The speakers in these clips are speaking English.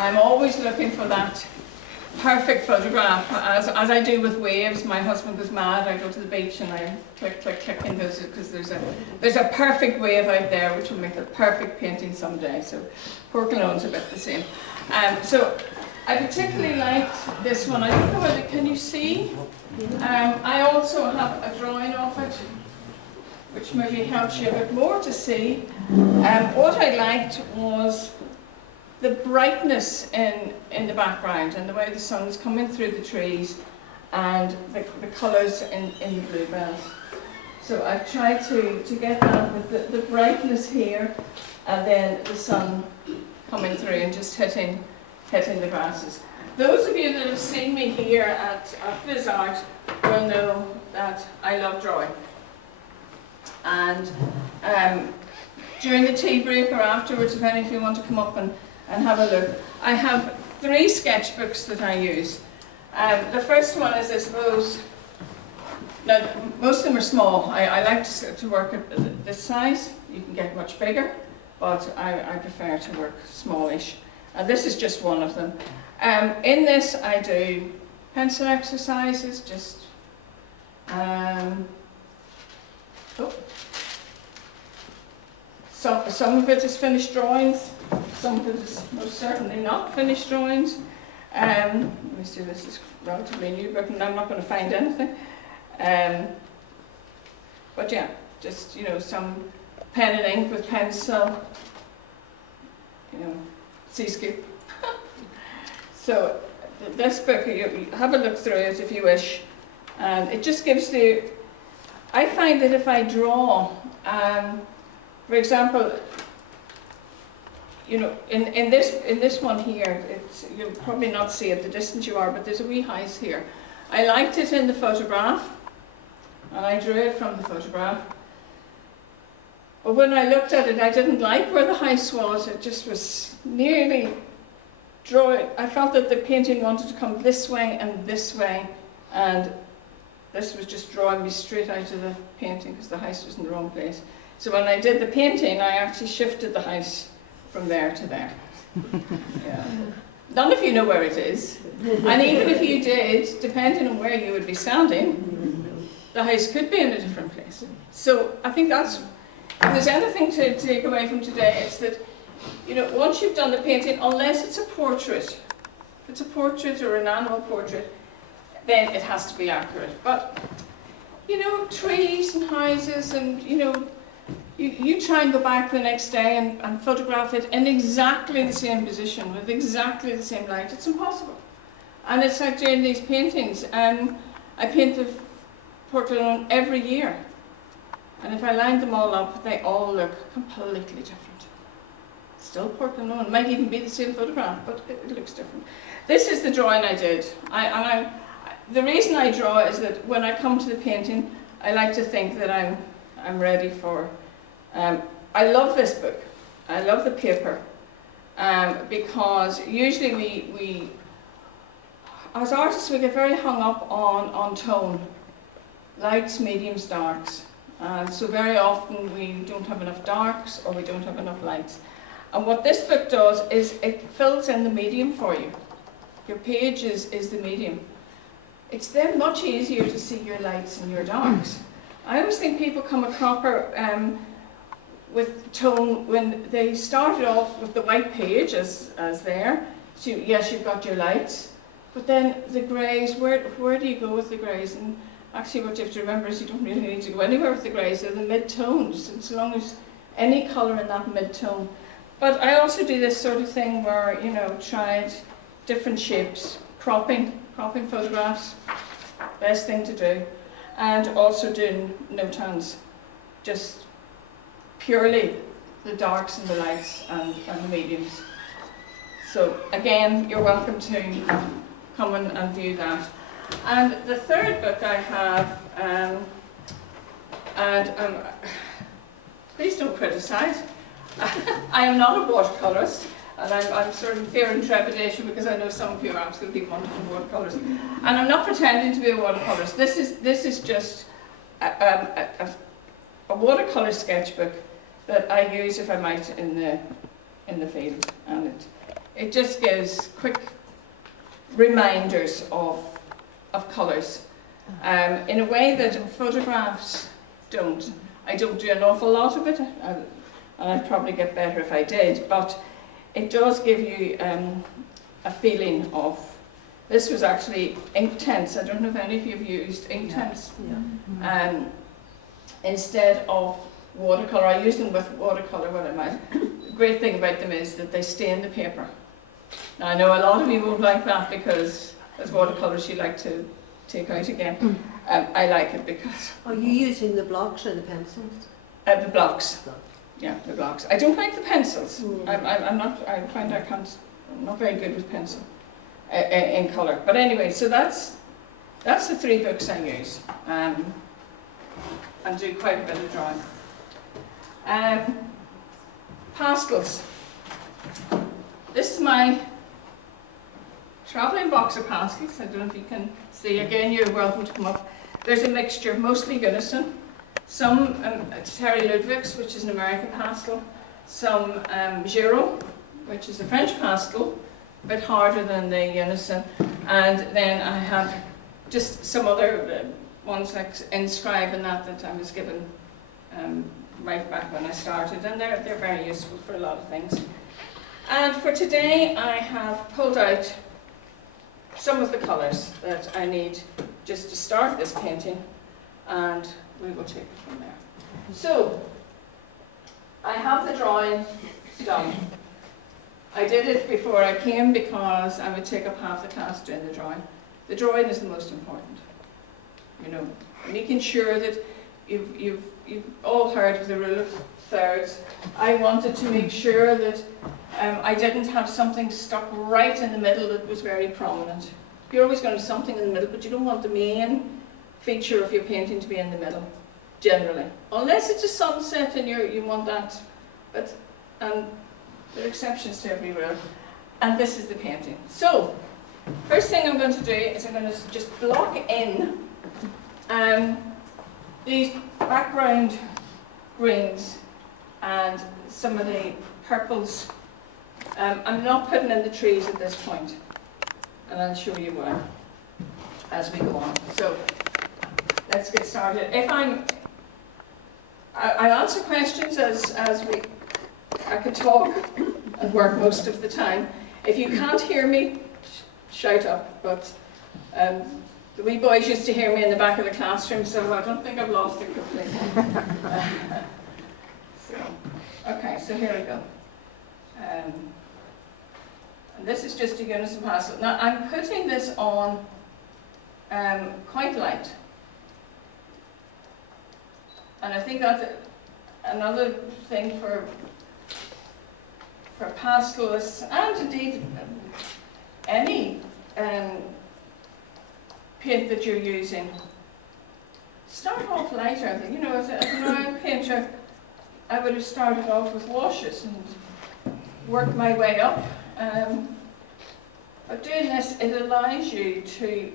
I'm always looking for that perfect photograph, as I do with waves. My husband goes mad. I go to the beach and I click, click, click in those, because there's a perfect wave out there which will make a perfect painting someday. So Portglenone's a bit the same. So I particularly liked this one. I don't know whether, can you see? I also have a drawing of it, which maybe helps you a bit more to see. What I liked was the brightness in the background and the way the sun's coming through the trees and the colours in the bluebells. So I've tried to get that with the brightness here and then the sun coming through and just hitting the grasses. Those of you that have seen me here at Vizart will know that I love drawing. And during the tea break or afterwards, if any of you want to come up and have a look, I have 3 sketchbooks that I use. The first one is, I suppose, now most of them are small. I like to work at this size. You can get much bigger, but I prefer to work smallish. And this is just one of them. In this I do pencil exercises, just some of it is finished drawings, some of it is most certainly not finished drawings. Let me see, this is a relatively new book and I'm not going to find anything. But yeah, just, some pen and ink with pencil, seascape. So this book, you have a look through it if you wish. And it just gives you, I find that if I draw, for example, in this one here, you'll probably not see it the distance you are, but there's a wee house here. I liked it in the photograph, and I drew it from the photograph. But when I looked at it, I didn't like where the house was. It just was nearly drawing. I felt that the painting wanted to come this way, and this was just drawing me straight out of the painting because the house was in the wrong place. So when I did the painting, I actually shifted the house from there to there. Yeah. None of you know where it is. And even if you did, depending on where you would be standing, the house could be in a different place. So I think that's, if there's anything to take away from today, it's that, once you've done the painting, unless it's a portrait, if it's a portrait or an animal portrait, then it has to be accurate. But, trees and houses and, you try and go back the next day and photograph it in exactly the same position, with exactly the same light. It's impossible. And it's like doing these paintings. I paint the Portglenone every year. And if I lined them all up, they all look completely different. Still Portglenone. It might even be the same photograph, but it looks different. This is the drawing I did. The reason I draw is that when I come to the painting, I like to think that I'm ready for. I love this book. I love the paper because usually we as artists we get very hung up on tone, lights, mediums, darks. So very often we don't have enough darks or we don't have enough lights. And what this book does is it fills in the medium for you. Your page is the medium. It's then much easier to see your lights and your darks. I always think people come a cropper with tone when they started off with the white page as there. So yes, you've got your lights, but then the greys, where do you go with the greys? And actually what you have to remember is you don't really need to go anywhere with the greys. They're the mid-tones, as long as any colour in that mid-tone. But I also do this sort of thing where, tried different shapes, cropping photographs, best thing to do. And also doing no-tones, just purely the darks and the lights and the mediums. So again, you're welcome to come and view that. And the third book I have, please don't criticise, I am not a watercolourist. And I'm sort of in fear and trepidation because I know some of you are absolutely wonderful watercolours. And I'm not pretending to be a watercolourist. This is just a watercolour sketchbook that I use, if I might, in the field. And It just gives quick reminders of colours in a way that photographs don't. I don't do an awful lot of it, and I'd probably get better if I did, but it does give you a feeling of. This was actually Inktense. I don't know if any of you have used Inktense. Yeah. Instead of watercolour. I use them with watercolour when I might. The great thing about them is that they stain the paper. Now I know a lot of you won't like that because as watercolours you like to take out again. I like it because... Are you using the blocks or the pencils? The blocks. Yeah, the blocks. I don't like the pencils. I'm not, I find I'm not very good with pencil in colour. But anyway, so that's the 3 books I use. And do quite a bit of drawing. Pastels. This is my travelling box of pastels. I don't know if you can see. Again, you're welcome to come up. There's a mixture, mostly Gunnison. Some Terry Ludwig's, which is an American pastel. Some Giraud, which is a French pastel, a bit harder than the Unison. And then I have just some other ones like Inscribe and that I was given right back when I started, and they're very useful for a lot of things. And for today I have pulled out some of the colours that I need just to start this painting, and we will take it from there. So, I have the drawing done. I did it before I came because I would take up half the class doing the drawing. The drawing is the most important. You know, making sure that you've all heard of the rule of thirds. I wanted to make sure that I didn't have something stuck right in the middle that was very prominent. You're always going to have something in the middle, but you don't want the main feature of your painting to be in the middle, generally. Unless it's a sunset and you want that, but there are exceptions to every rule. And this is the painting. So, first thing I'm going to do is I'm going to just block in these background greens and some of the purples. I'm not putting in the trees at this point, and I'll show you why as we go on. So let's get started. I'll answer questions as I could talk and work most of the time. If you can't hear me, shout up. But the wee boys used to hear me in the back of the classroom, so I don't think I've lost it completely. Okay, so here we go. And this is just a Unison pastel. Now I'm putting this on quite light. And I think that's another thing for pastelists, and indeed any paint that you're using. Start off lighter. I think, you know, as an oil painter, I would have started off with washes and worked my way up. But doing this, it allows you to,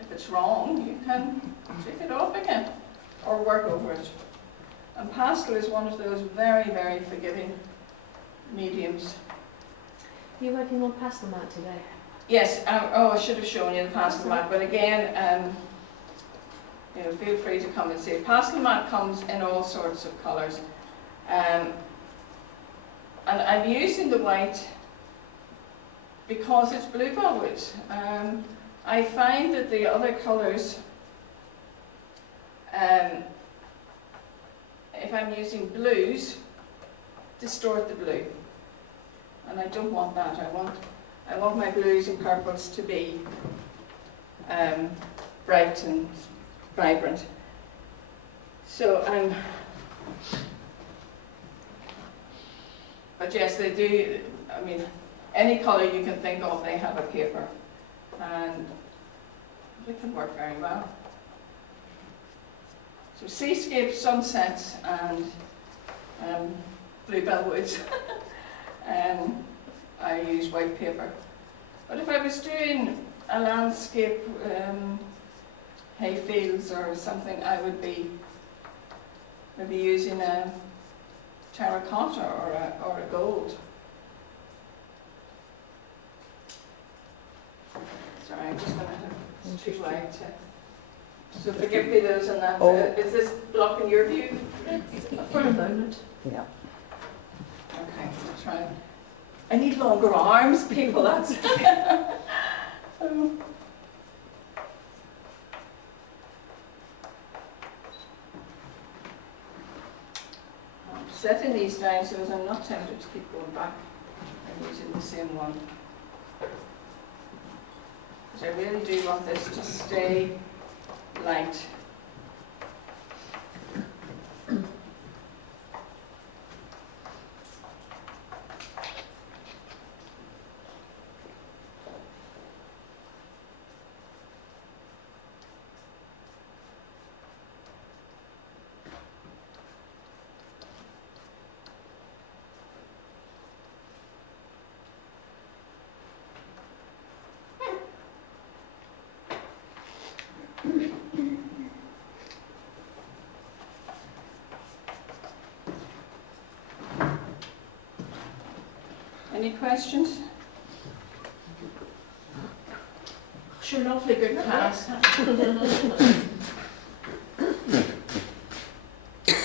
if it's wrong, you can take it off again or work over it. And pastel is one of those very, very forgiving mediums. Are you working on pastel mat today? Yes, I should have shown you the pastel mat, but again, you know, feel free to come and see it. Pastel mat comes in all sorts of colours. And I'm using the white because it's bluebell wood. I find that the other colours, if I'm using blues, distort the blue. And I don't want that. I want my blues and purples to be bright and vibrant. So but yes, they do. I mean, any colour you can think of, they have a paper, and it can work very well. So seascapes, sunsets, and bluebell woods. I use white paper. But if I was doing a landscape, hay fields or something, I would be maybe using a terracotta or a gold. Sorry, I'm just going to have too wide to. So forgive me those on that. Oh. Is this blocking your view? For a moment. Yeah. Okay, I'll try. I need longer arms, people. That's. I'm setting these down so as I'm not tempted to keep going back and using the same one. Because I really do want this to stay light. Any questions? Sure, an awfully good class.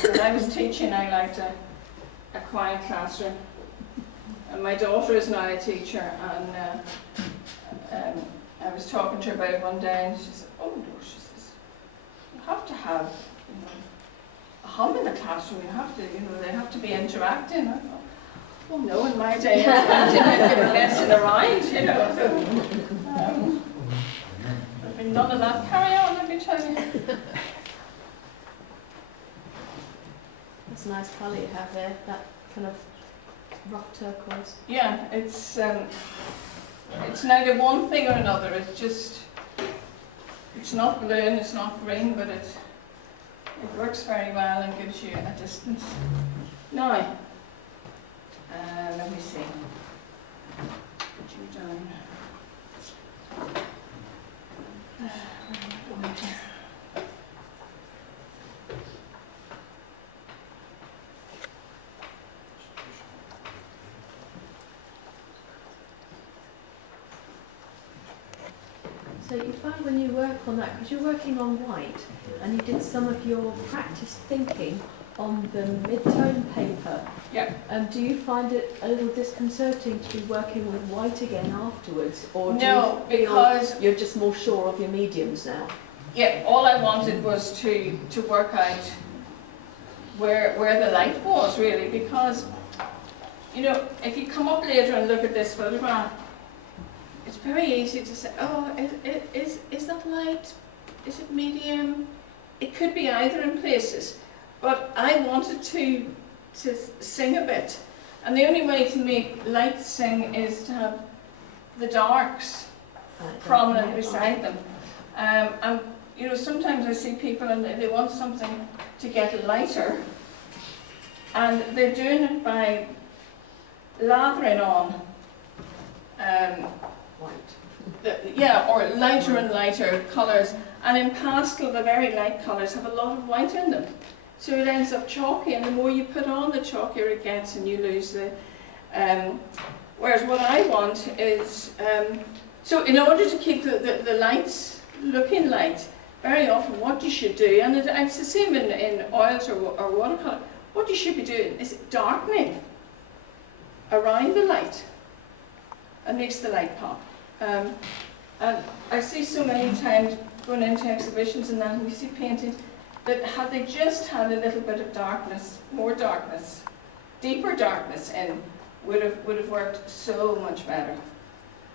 When I was teaching, I liked a quiet classroom. And my daughter is now a teacher, and I was talking to her about it one day, and she said, "Oh no," she says, "you have to have, a hum in the classroom. You have to, they have to be interacting." I thought, "Oh no, in my day, I didn't get messing around, So, there'd be none of that carry on, let me tell you." That's a nice colour you have there, that kind of rough turquoise. Yeah, it's neither one thing or another. It's not blue and it's not green, but it works very well and gives you a distance. Now, let me see. Put you down. Where am I going here? So you find when you work on that, because you're working on white, and you did some of your practice thinking on the mid-tone paper. Yeah. Do you find it a little disconcerting to be working with white again afterwards, or do No, you feel because you're just more sure of your mediums now? yeah, all I wanted was to work out where the light was really, because if you come up later and look at this photograph, it's very easy to say, "Oh, is that light? Is it medium?" It could be either in places, but I wanted to sing a bit, and the only way to make light sing is to have the darks prominent beside them. And sometimes I see people and they want something to get lighter, and they're doing it by lathering on White. or lighter and lighter colours. And in pastel, the very light colours have a lot of white in them, so it ends up chalky. And the more you put on, the chalkier it gets, and you lose the. Whereas what I want is so in order to keep the lights looking light, very often what you should do, and it's the same in oils or watercolour. What you should be doing is darkening around the light. It makes the light pop. And I see so many times going into exhibitions and then we see paintings that had they just had a little bit of darkness, more darkness, deeper darkness in, would have worked so much better.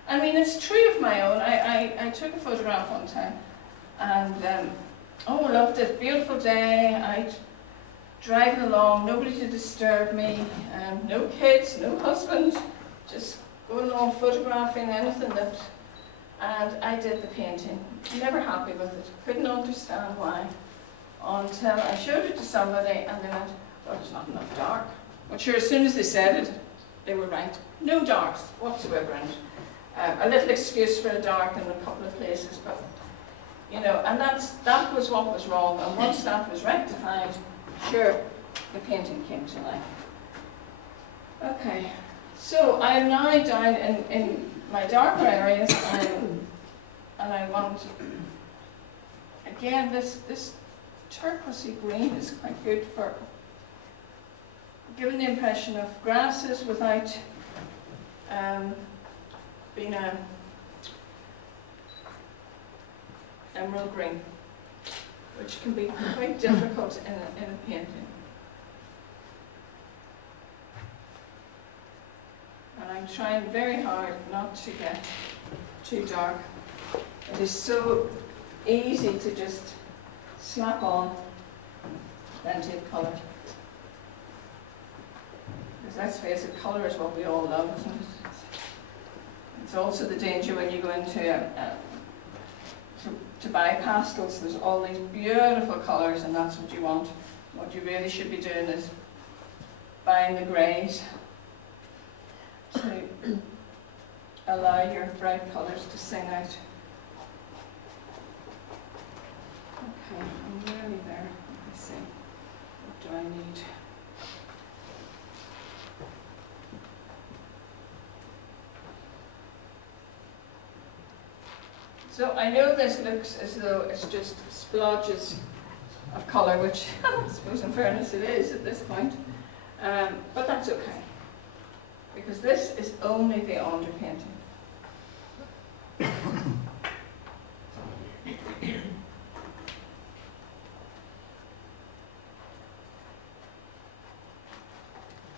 I mean, it's true of my own. I took a photograph one time and loved it, beautiful day, I driving along, nobody to disturb me, no kids, no husband, just going along photographing anything and I did the painting. Never happy with it, couldn't understand why, until I showed it to somebody and they went, "Well, there's not enough dark." Well, sure, as soon as they said it, they were right. No darks whatsoever in it. A little excuse for a dark in a couple of places, but and that was what was wrong. And once that was rectified, sure, the painting came to life. Okay, so I am now down in my darker areas. I'm And I want, again, this turquoisey green is quite good for giving the impression of grasses without being a emerald green, which can be quite difficult in a painting. And I'm trying very hard not to get too dark. It is so easy to just slap on plenty of colour. Because let's face it, colour is what we all love, isn't it? It's also the danger when you go into to buy pastels. There's all these beautiful colours, and that's what you want. What you really should be doing is buying the greys to allow your bright colours to sing out. Okay, I'm nearly there. Let me see. What do I need? So I know this looks as though it's just splodges of colour, which I suppose in fairness it is at this point, but that's okay, because this is only the underpainting.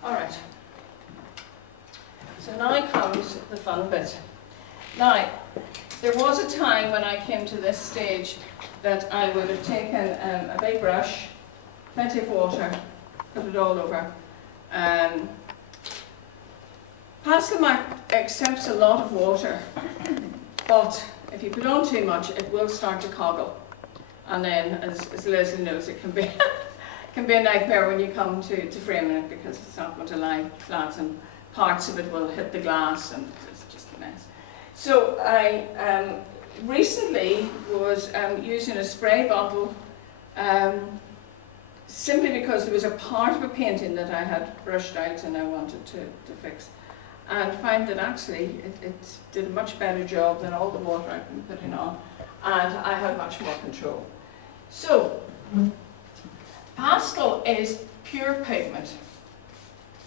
Alright, so now comes the fun bit. Now, there was a time when I came to this stage that I would have taken a big brush, plenty of water, put it all over. Pastel accepts a lot of water, but if you put on too much, it will start to coggle. And then, as Leslie knows, it can be can be a nightmare when you come to framing it, because it's not going to lie flat, and parts of it will hit the glass, and it's just a mess. So I recently was using a spray bottle simply because there was a part of a painting that I had brushed out and I wanted to fix, and find that actually it did a much better job than all the water I've been putting on, and I had much more control. So pastel is pure pigment.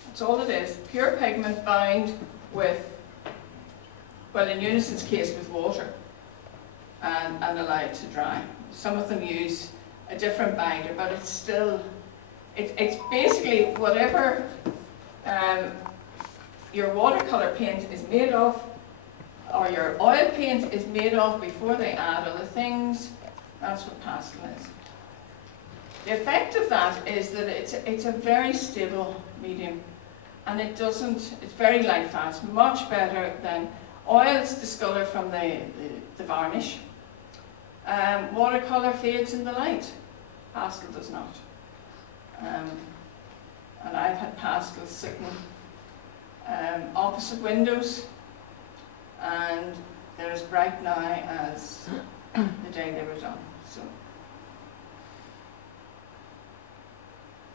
That's all it is, pure pigment bound with, well, in Unison's case, with water, and allowed to dry. Some of them use a different binder, but it's still, it's basically whatever your watercolour paint is made of, or your oil paint is made of before they add other things. That's what pastel is. The effect of that is that it's a very stable medium, and it's very light fast, much better than oils discolour from the varnish. Watercolour fades in the light. Pastel does not. And I've had pastels sitting opposite windows, and they're as bright now as the day they were done. So,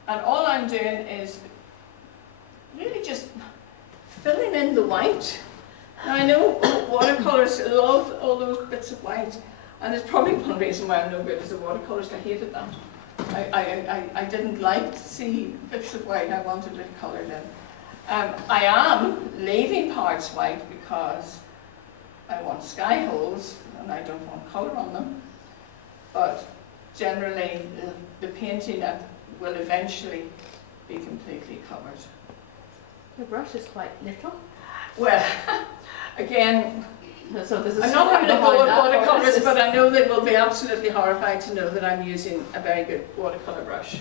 and all I'm doing is really just filling in the white. Now, I know watercolours love all those bits of white, and it's probably one reason why I'm no good as a watercolourist. I hated that. I didn't like to see bits of white. I wanted it coloured in. I am leaving parts white because I want sky holes and I don't want colour on them. But generally, the painting will eventually be completely covered. Your brush is quite little. Well, again, So there's a I'm not going to story go with behind that, or watercolours, is but I know they will be absolutely horrified to know that I'm using a very good watercolour brush.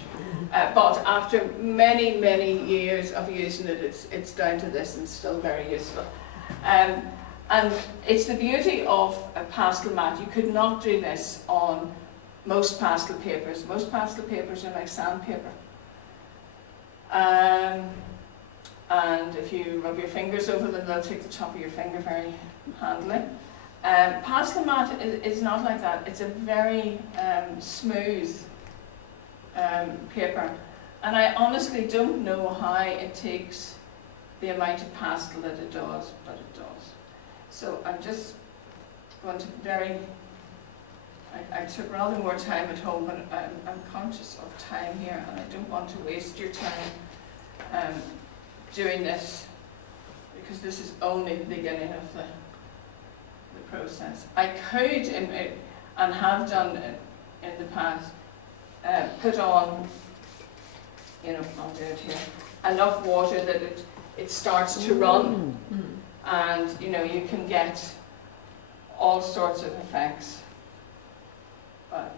But after many, many years of using it, it's down to this and still very useful. And it's the beauty of a pastel mat. You could not do this on most pastel papers. Most pastel papers are like sandpaper. And if you rub your fingers over them, they'll take the top of your finger very handily. Pastel mat is not like that. It's a very smooth paper. And I honestly don't know how it takes the amount of pastel that it does, but it does. So I'm just going to I took rather more time at home, but I'm conscious of time here, and I don't want to waste your time doing this, because this is only the beginning of the process. I could, and have done in the past, put on, I'll do it here, enough water that it starts to run, and you can get all sorts of effects. But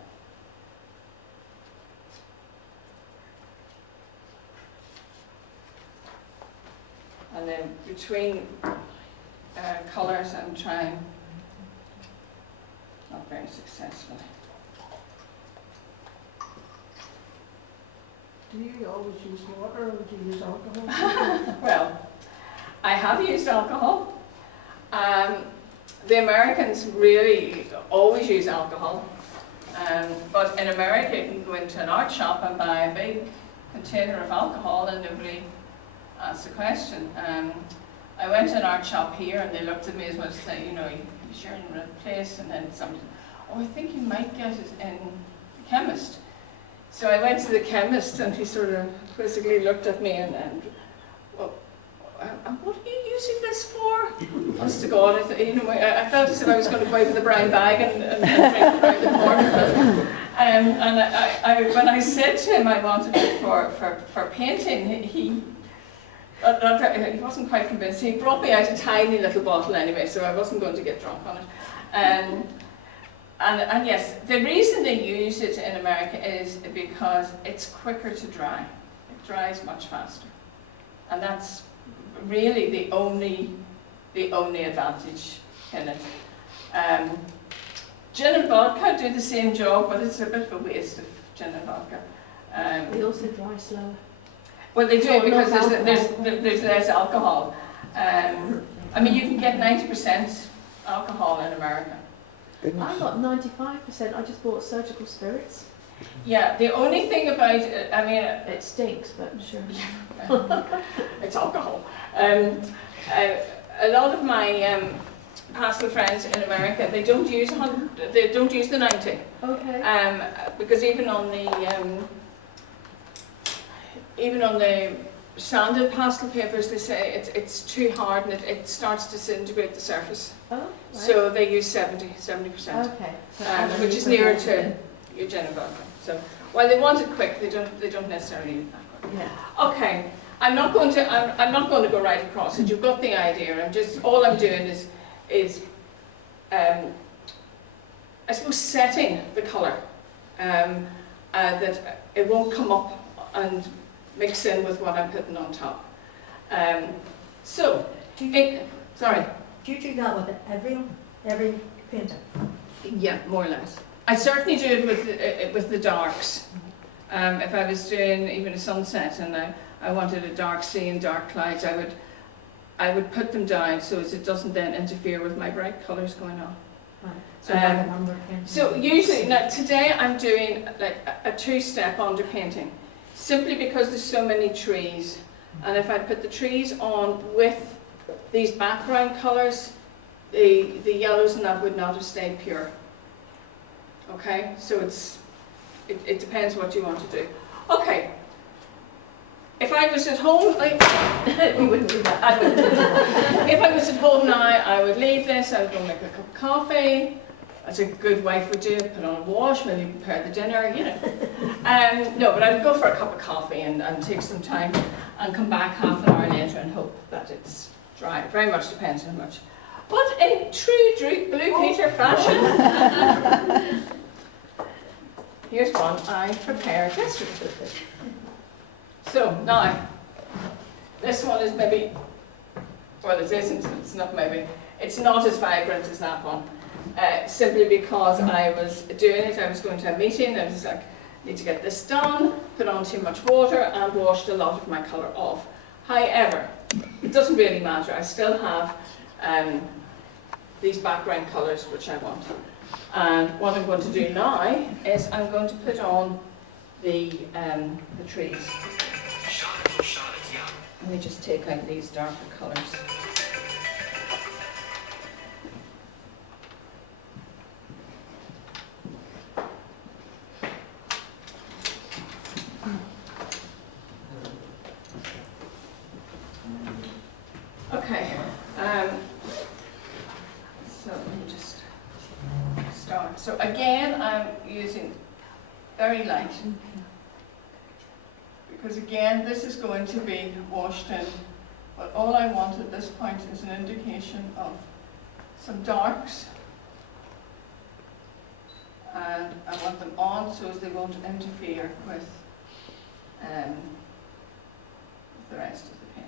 and then between colours, I'm trying, not very successfully. Do you always use water or do you use alcohol? Well, I have used alcohol. The Americans really always use alcohol. But in America, you can go into an art shop and buy a big container of alcohol and nobody asks a question. I went to an art shop here and they looked at me as much as saying, you're in a place, and then somebody said, oh, I think you might get it in the chemist. So I went to the chemist and he sort of quizzically looked at me and well, what are you using this for? Honest to God, I felt as if I was going to go out with a brown bag and drink around the corner. And when I said to him I wanted it for painting, he wasn't quite convinced. He brought me out a tiny little bottle anyway, so I wasn't going to get drunk on it. And yes, the reason they use it in America is because it's quicker to dry. It dries much faster. And that's really the only advantage in it. Gin and vodka do the same job, but it's a bit of a waste of gin and vodka. They also dry slower. Well, they do, because there's less alcohol. I mean, you can get 90% alcohol in America. I got 95%. I just bought surgical spirits. Yeah, the only thing about it, I mean, it stinks, but sure. It's alcohol. A lot of my pastel friends in America, they don't use 100, they don't use the 90. Okay. Because even on the sanded pastel papers, they say it's too hard and it starts to disintegrate the surface. Oh, right. So they use 70%. Okay. So Which is nearer to your gin and vodka. So while they want it quick, they don't necessarily need that quick. Yeah. Okay. I'm not going to go right across it. You've got the idea. All I'm doing is I suppose setting the colour, that it won't come up and mix in with what I'm putting on top. Sorry. Do you do that with every painting? Yeah, more or less. I certainly do it with the darks. If I was doing even a sunset and I wanted a dark sea and dark clouds, I would put them down so as it doesn't then interfere with my bright colours going on. Right. So usually, now today I'm doing like a two-step underpainting, simply because there's so many trees, and if I put the trees on with these background colours, the yellows and that would not have stayed pure. Okay, so it depends what you want to do. Okay, if I was at home, we wouldn't do that. I wouldn't do that. If I was at home now, I would leave this. I would go make a cup of coffee, as a good wife would do. Put on a wash, maybe prepare the dinner. No, but I would go for a cup of coffee and take some time, and come back half an hour later and hope that it's dry. It very much depends on how much. But in true Blue Peter fashion, here's one I prepared yesterday. So now, this one is maybe, well, it isn't, it's not maybe, it's not as vibrant as that one. Simply because I was doing it, I was going to a meeting, I was like, need to get this done, put on too much water, and washed a lot of my colour off. However, it doesn't really matter, I still have these background colours which I want. And what I'm going to do now is I'm going to put on the trees. Let me just take out these darker colours. So again, I'm using very light, because again, this is going to be washed in. But all I want at this point is an indication of some darks. And I want them on so as they won't interfere with the rest of the paint.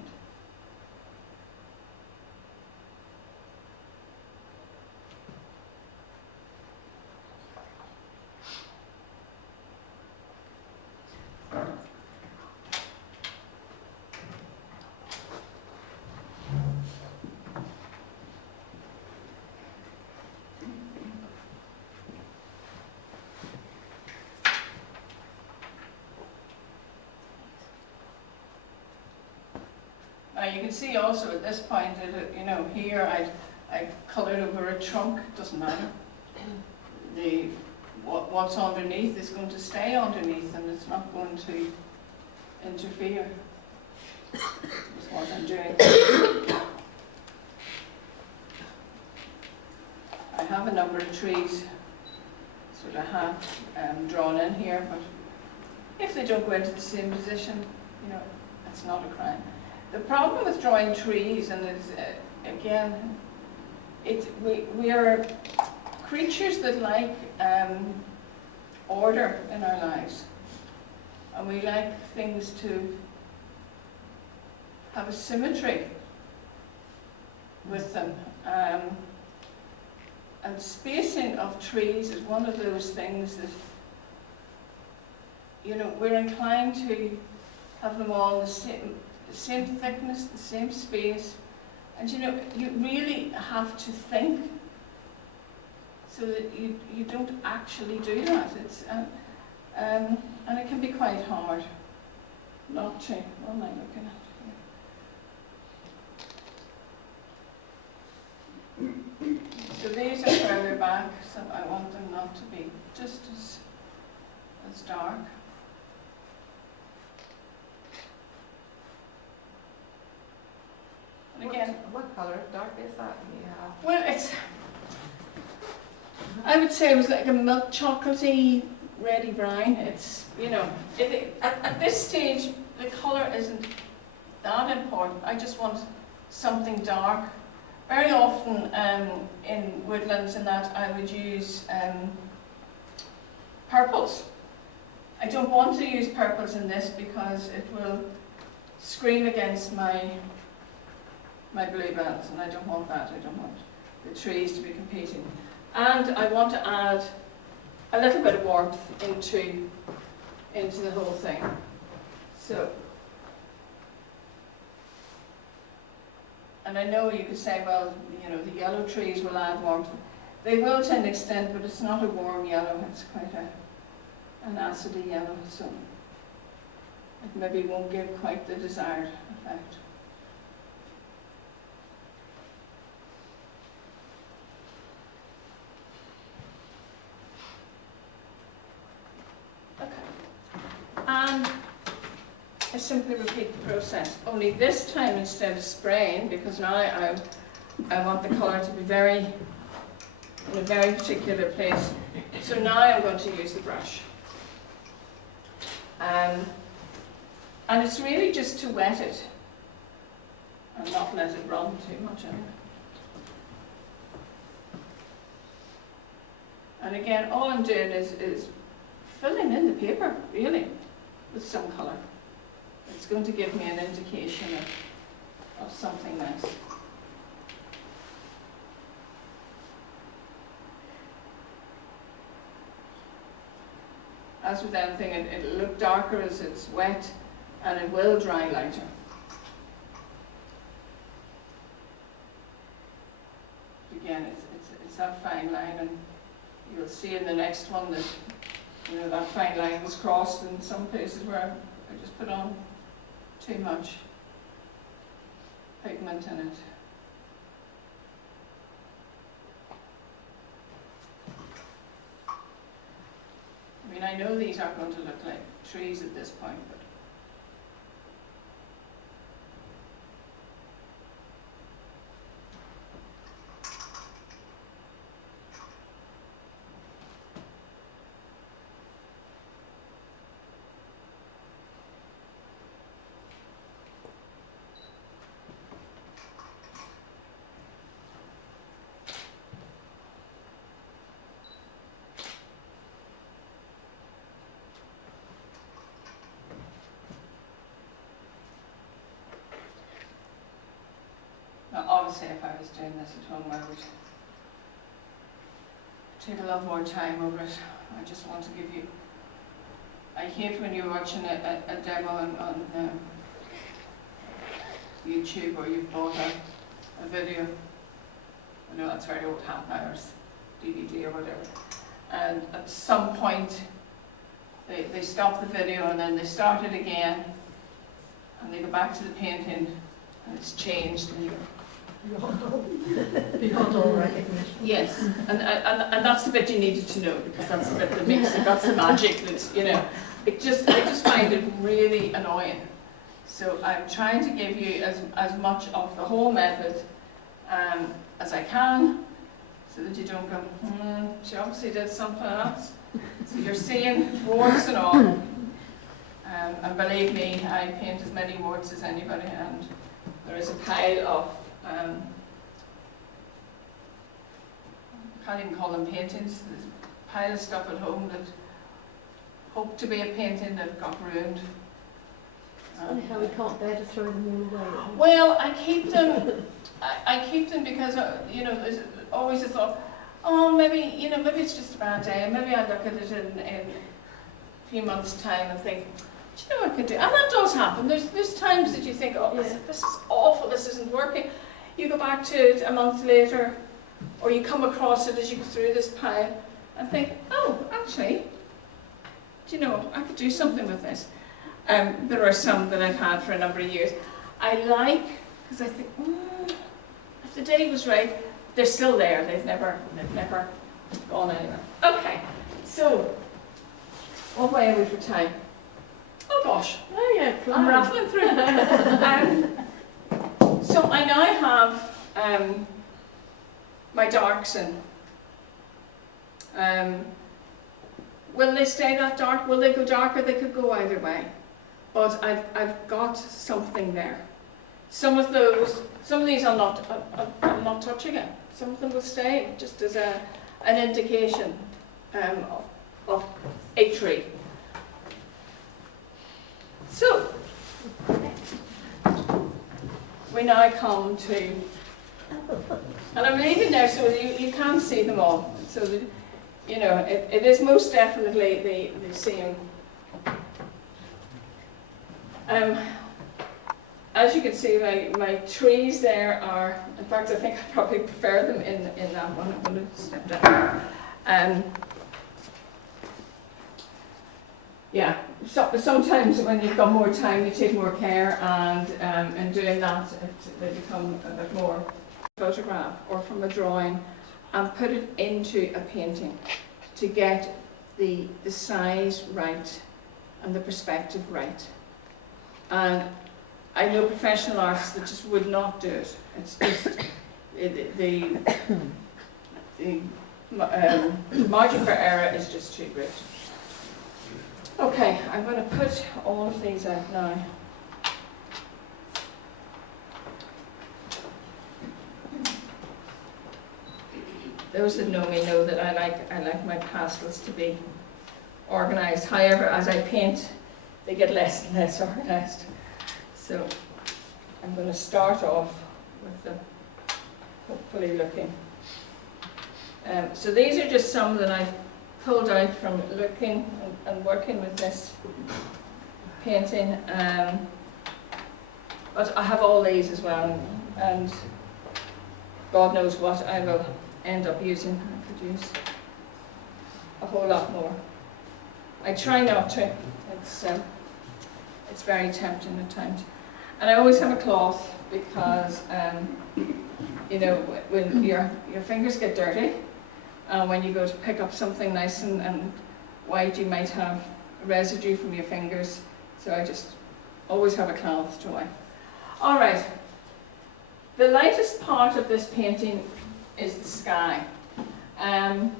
Now you can see also at this point that, you know, here I coloured over a trunk, it doesn't matter. What's underneath is going to stay underneath and it's not going to interfere with what I'm doing. I have a number of trees sort of half drawn in here, but if they don't go into the same position, you know, it's not a crime. The problem with drawing trees, and it's, again, we are creatures that like order in our lives. And we like things to have a symmetry with them. And spacing of trees is one of those things that, you know, we're inclined to have them all the same thickness, the same space, and you know, you really have to think so that you don't actually do that. It's and it can be quite hard not to. What am I looking at here? So these are further back, so I want them not to be just as dark. And again, what colour of dark is that you have? well, I would say it was like a milk chocolatey, reddy brown. It's, you know, at this stage, the colour isn't that important. I just want something dark. Very often in woodlands and that, I would use purples. I don't want to use purples in this because it will scream against my bluebells, and I don't want that. I don't want the trees to be competing. And I want to add a little bit of warmth into the whole thing. So, and I know you could say, well, you know, the yellow trees will add warmth. They will to an extent, but it's not a warm yellow. It's quite an acidy yellow, so it maybe won't give quite the desired effect. And I simply repeat the process, only this time instead of spraying, because now I want the colour to be in a very particular place. So now I'm going to use the brush. And it's really just to wet it and not let it run too much anyway. And again, all I'm doing is filling in the paper, really, with some colour. It's going to give me an indication of something nice. As with anything, it'll look darker as it's wet, and it will dry lighter. Again, it's that fine line, and you'll see in the next one that, you know, that fine line was crossed in some places where I just put on too much pigment in it. I mean, I know these aren't going to look like trees at this point, but all say if I was doing this at home, I would take a lot more time over it. I just want to give you, I hate when you're watching a demo on YouTube, or you've bought a video. I know that's very old hat now, or DVD or whatever. And at some point, they stop the video and then they start it again, and they go back to the painting, and it's changed. And you go, Beyond all recognition. yes, and that's the bit you needed to know, because that's the bit that makes it, that's the magic that's, you know, I just find it really annoying. So I'm trying to give you as much of the whole method as I can, so that you don't go, she obviously did something else. So you're seeing warts and all. And believe me, I paint as many warts as anybody, and there is a pile of, I can't even call them paintings, there's a pile of stuff at home that hoped to be a painting that got ruined. It's funny how we can't bear to throw them all away. Well, I keep them. I keep them because you know, there's always a thought. Oh, maybe maybe it's just a bad day, and maybe I look at it in a few months' time and think, do you know what I could do? And that does happen. There's times that you think, oh, this is awful. This isn't working. You go back to it a month later, or you come across it as you go through this pile, and think, oh, actually, do you know, I could do something with this. There are some that I've had for a number of years. I like, because I think, if the day was right, they're still there. They've never gone anywhere. Okay, so what way are we for time? Oh gosh, Oh yeah, I'm rattling through. So I now have my darks in. Will they stay that dark? Will they go darker? They could go either way. But I've got something there. Some of these I'm not touching it. Some of them will stay, just as an indication of a tree. So we now come to, and I'm leaving there so you can't see them all. So that, you know, it is most definitely the same. As you can see, my trees there are, in fact, I think I probably prefer them in that one. I'm going to step down. Yeah, so, sometimes when you've got more time, you take more care, and in doing that, they become a bit more photograph or from a drawing, and put it into a painting to get the size right and the perspective right. And I know professional artists that just would not do it. It's just the margin for error is just too great. Okay, I'm going to put all of these out now. Those that know me know that I like my pastels to be organised. However, as I paint, they get less and less organised. So I'm going to start off with them hopefully looking. So these are just some that I've pulled out from looking and working with this painting. But I have all these as well, and God knows what I will end up using. I could use a whole lot more. I try not to. It's very tempting at times. And I always have a cloth because, you know, when your fingers get dirty, when you go to pick up something nice and white, you might have residue from your fingers. So I just always have a cloth to wipe. All right. The lightest part of this painting is the sky. And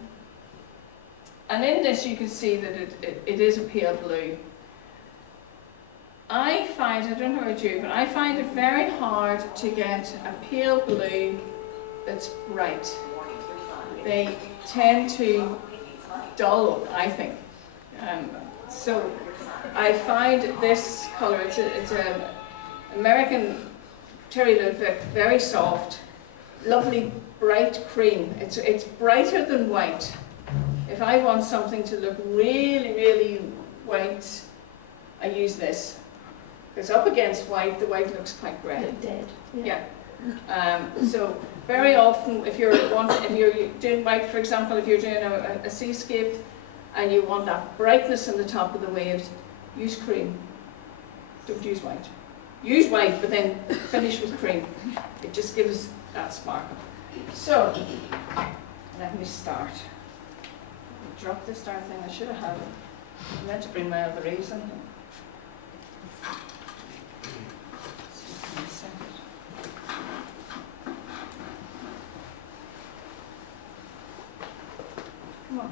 in this you can see that it is a pale blue. I find, I don't know about you, but I find it very hard to get a pale blue that's bright. They tend to dull, I think. So I find this colour, it's an American Terry Ludwig, very soft, lovely bright cream. It's brighter than white. If I want something to look really, really white, I use this. Because up against white, the white looks quite grey. Dead. Yeah. So very often, if you're doing white, for example, if you're doing a seascape and you want that brightness on the top of the waves, use cream. Don't use white. Use white, but then finish with cream. It just gives that sparkle. So let me start. Drop this darn thing. I should have had it. I meant to bring my other reason. Come on.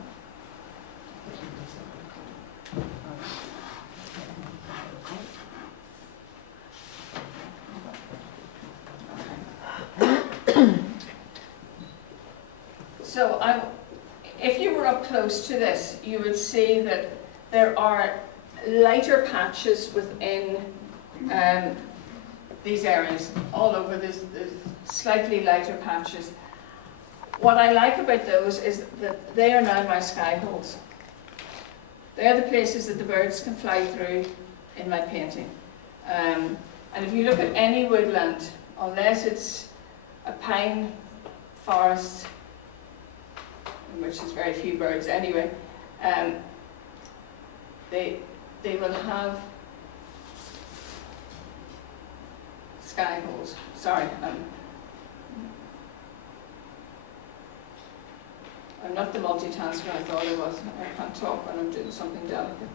So if you were up close to this, you would see that there are lighter patches within these areas. All over, there's slightly lighter patches. What I like about those is that they are now my sky holes. They are the places that the birds can fly through in my painting. And if you look at any woodland, unless it's a pine forest, in which there's very few birds anyway, they will have sky holes. Sorry, I'm not the multitasker I thought I was. I can't talk when I'm doing something delicate.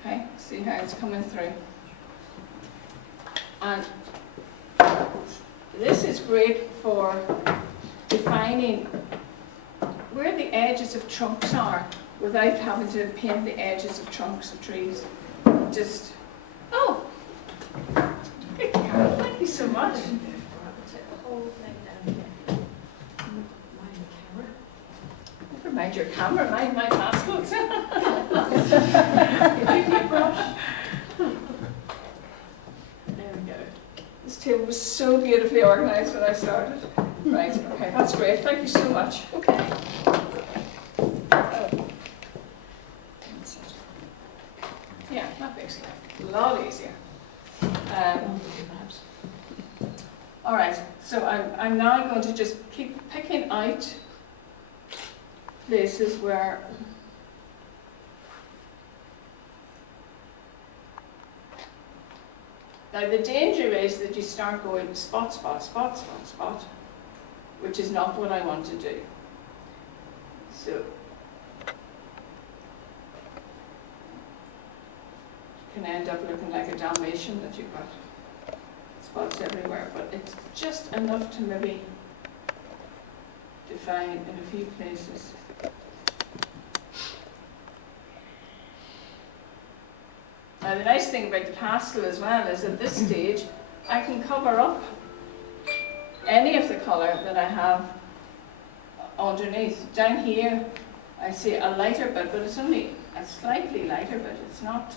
Okay, see how it's coming through. And this is great for defining where the edges of trunks are without having to paint the edges of trunks of trees. Just, oh, good Carol, thank you so much. Take the whole thing down. Never mind your camera, mind my pastels. Brush. There we go. This table was so beautifully organised when I started. Right, okay, that's great. Thank you so much. Okay. Oh. Yeah, that makes it a lot easier. All right, so I'm now going to just keep picking out places where now the danger is that you start going spot, spot, spot, spot, spot, which is not what I want to do. So you can end up looking like a Dalmatian that you've got spots everywhere, but it's just enough to maybe define in a few places. Now the nice thing about the pastel as well is at this stage I can cover up any of the colour that I have underneath. Down here I see a lighter bit, but it's only a slightly lighter bit, it's not.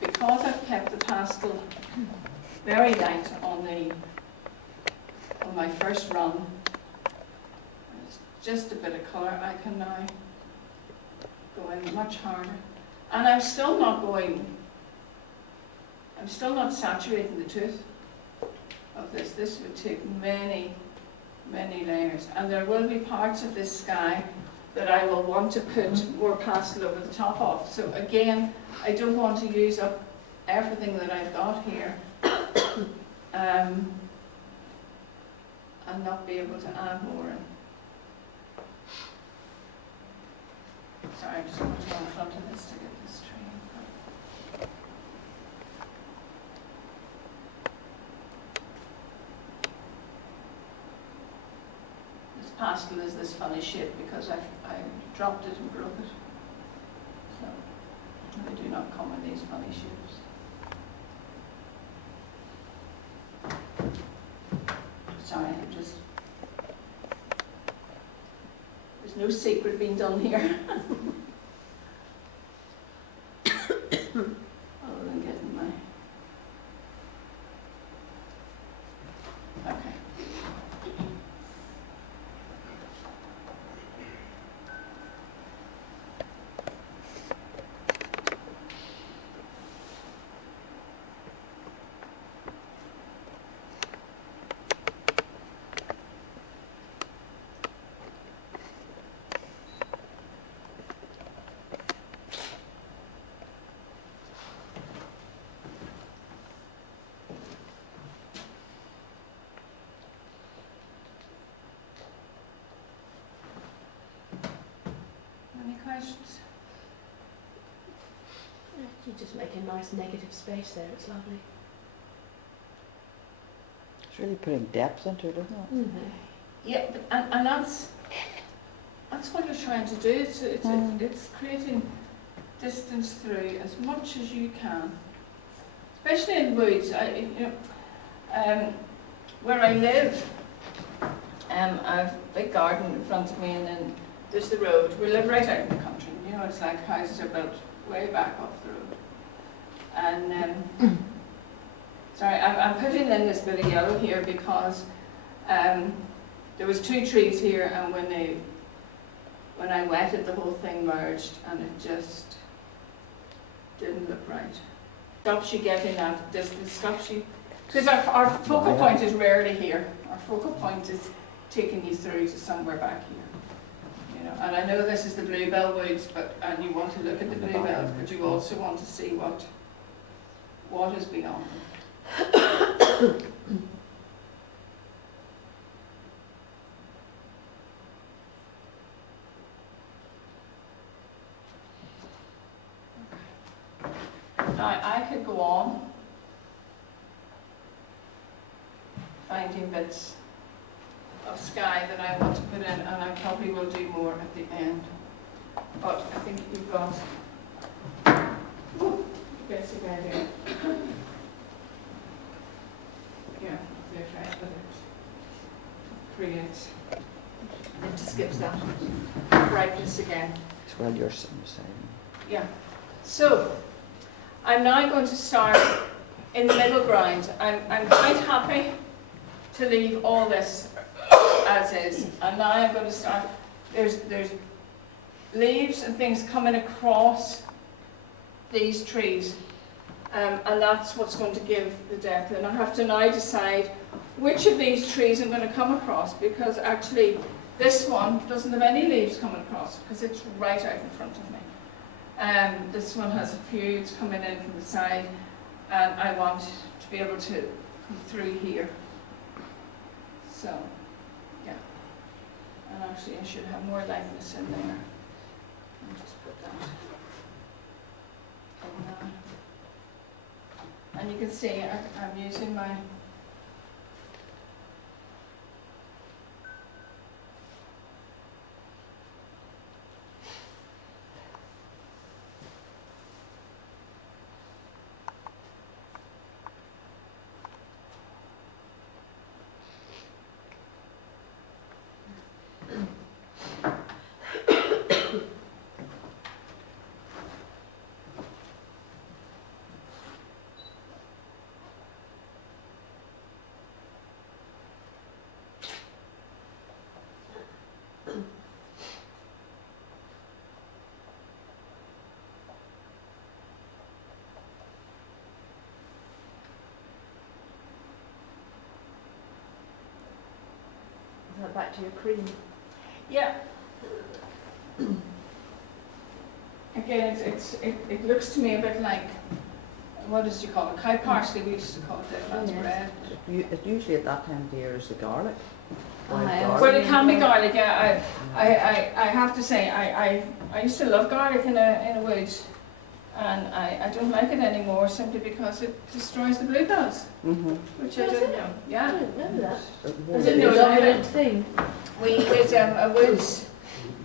Because I've kept the pastel very light on my first run, it's just a bit of colour, I can now go in much harder. And I'm still not saturating the tooth of this. This would take many, many layers. And there will be parts of this sky that I will want to put more pastel over the top of. So again, I don't want to use up everything that I've got here and not be able to add more in. Sorry, I'm just going to go in front of this to get this tree. This pastel is this funny shape because I dropped it and broke it. So they do not come in these funny shapes. Sorry, I'm just There's no secret being done here. Other than getting my... Okay. Any questions? You just make a nice negative space there, it's lovely. It's really putting depth into it, isn't it? Mm-hmm. Yeah, but, and that's what you're trying to do. It's creating distance through as much as you can, especially in woods. Where I live, I've a big garden in front of me, and then there's the road. We live right out in the country. You know, it's like houses are built way back off the road. And sorry, I'm putting in this bit of yellow here because there was 2 trees here, and when I wetted, the whole thing merged, and it just didn't look right. Stops you getting that distance, stops you, because our focal point is rarely here. Our focal point is taking you through to somewhere back here. You know, and I know this is the bluebell woods, and you want to look at the bluebells, but you also want to see what is beyond them. Now, I could go on finding bits of sky that I want to put in, and I probably will do more at the end. But I think you've got basic idea. Yeah, they're trying to create. It just gives that brightness again. It's well you're saying. Yeah. So I'm now going to start in the middle ground. I'm quite happy to leave all this as is, and now I'm going to start. There's leaves and things coming across these trees, and that's what's going to give the depth. And I have to now decide which of these trees I'm going to come across, because actually this one doesn't have any leaves coming across because it's right out in front of me. This one has a few, it's coming in from the side, and I want to be able to come through here. So, yeah. And actually I should have more lightness in there. I'll just put that in there. And you can see I'm using my Back to your cream. yeah. Again, it looks to me a bit like, what did you call it? Cow parsley, we used to call it dead man's Yes. bread. It usually at that time of the year is the garlic. Wild yeah. garlic. Well, it can be garlic, yeah. I have to say, I used to love garlic in a wood, and I don't like it anymore simply because it destroys the bluebells, which I didn't know. I Yeah. didn't know that. It Is didn't it know a that either. dominant thing? We did a woods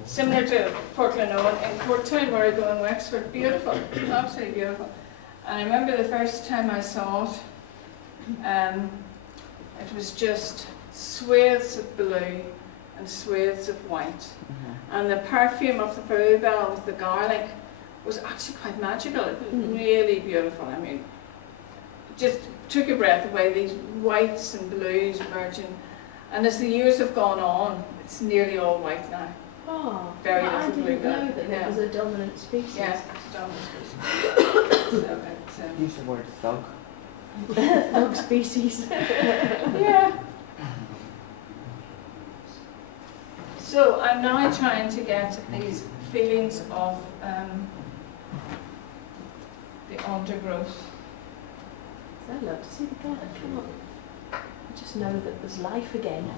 similar to Portglenone in Courtown, where I go in Wexford. Beautiful, absolutely beautiful. And I remember the first time I saw it, it was just swathes of blue, and swathes of white. Mhm. And the perfume of the bluebell with the garlic was actually quite magical. It was really beautiful. I mean, just took your breath away, these whites and blues merging. And as the years have gone on, it's nearly all white now. Oh, Very well, I little didn't bluebell. know that Yeah. it was a dominant species. Yeah, it's a dominant species. So it's, Use the word thug. Dog species. yeah. So I'm now trying to get these feelings of the undergrowth. I'd love to see the garlic come up. I just know that there's life again.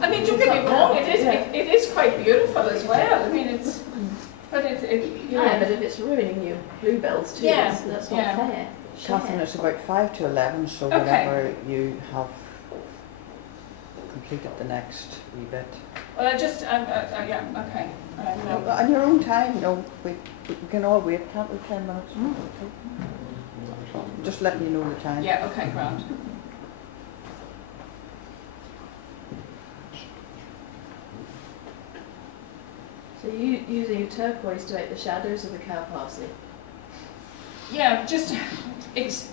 I mean, don't get me wrong, it is quite beautiful as well. I mean, it's, but you know. Yeah, but if it's ruining your bluebells too, Yeah, that's not yeah. fair. Catherine, Share. it's about 5 to 11, so Okay. whenever you have completed the next wee bit. Well, yeah, okay. On your own time, we can all wait, can't we, 10 minutes? Just letting you know the time. Yeah, okay, grand. So you using turquoise to make the shadows of the cow parsley? Yeah, just, it's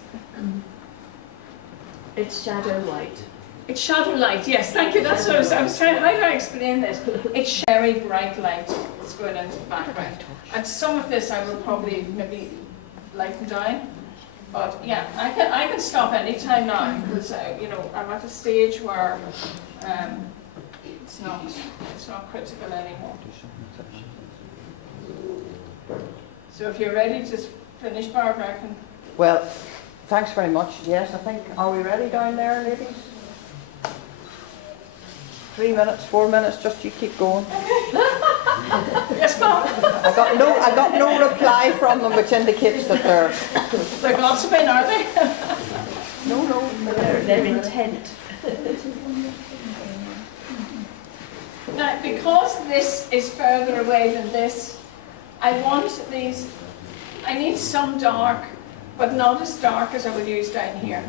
shadow light. It's shadow light, yes, thank you. That's what I was trying, how do I explain this? It's very bright light that's going into the background. And some of this I will probably maybe lighten down. But yeah, I can stop any time now because you know, I'm at a stage where it's not critical anymore. So if you're ready to finish, Barbara, I can. Well, thanks very much. Yes, I think, are we ready down there, ladies? 3 minutes, 4 minutes, just you keep going. Yes, Mom. I got no reply from them, which indicates that They're gossiping, are they? no. They're intent. Now, because this is further away than this, I want these. I need some dark, but not as dark as I would use down here.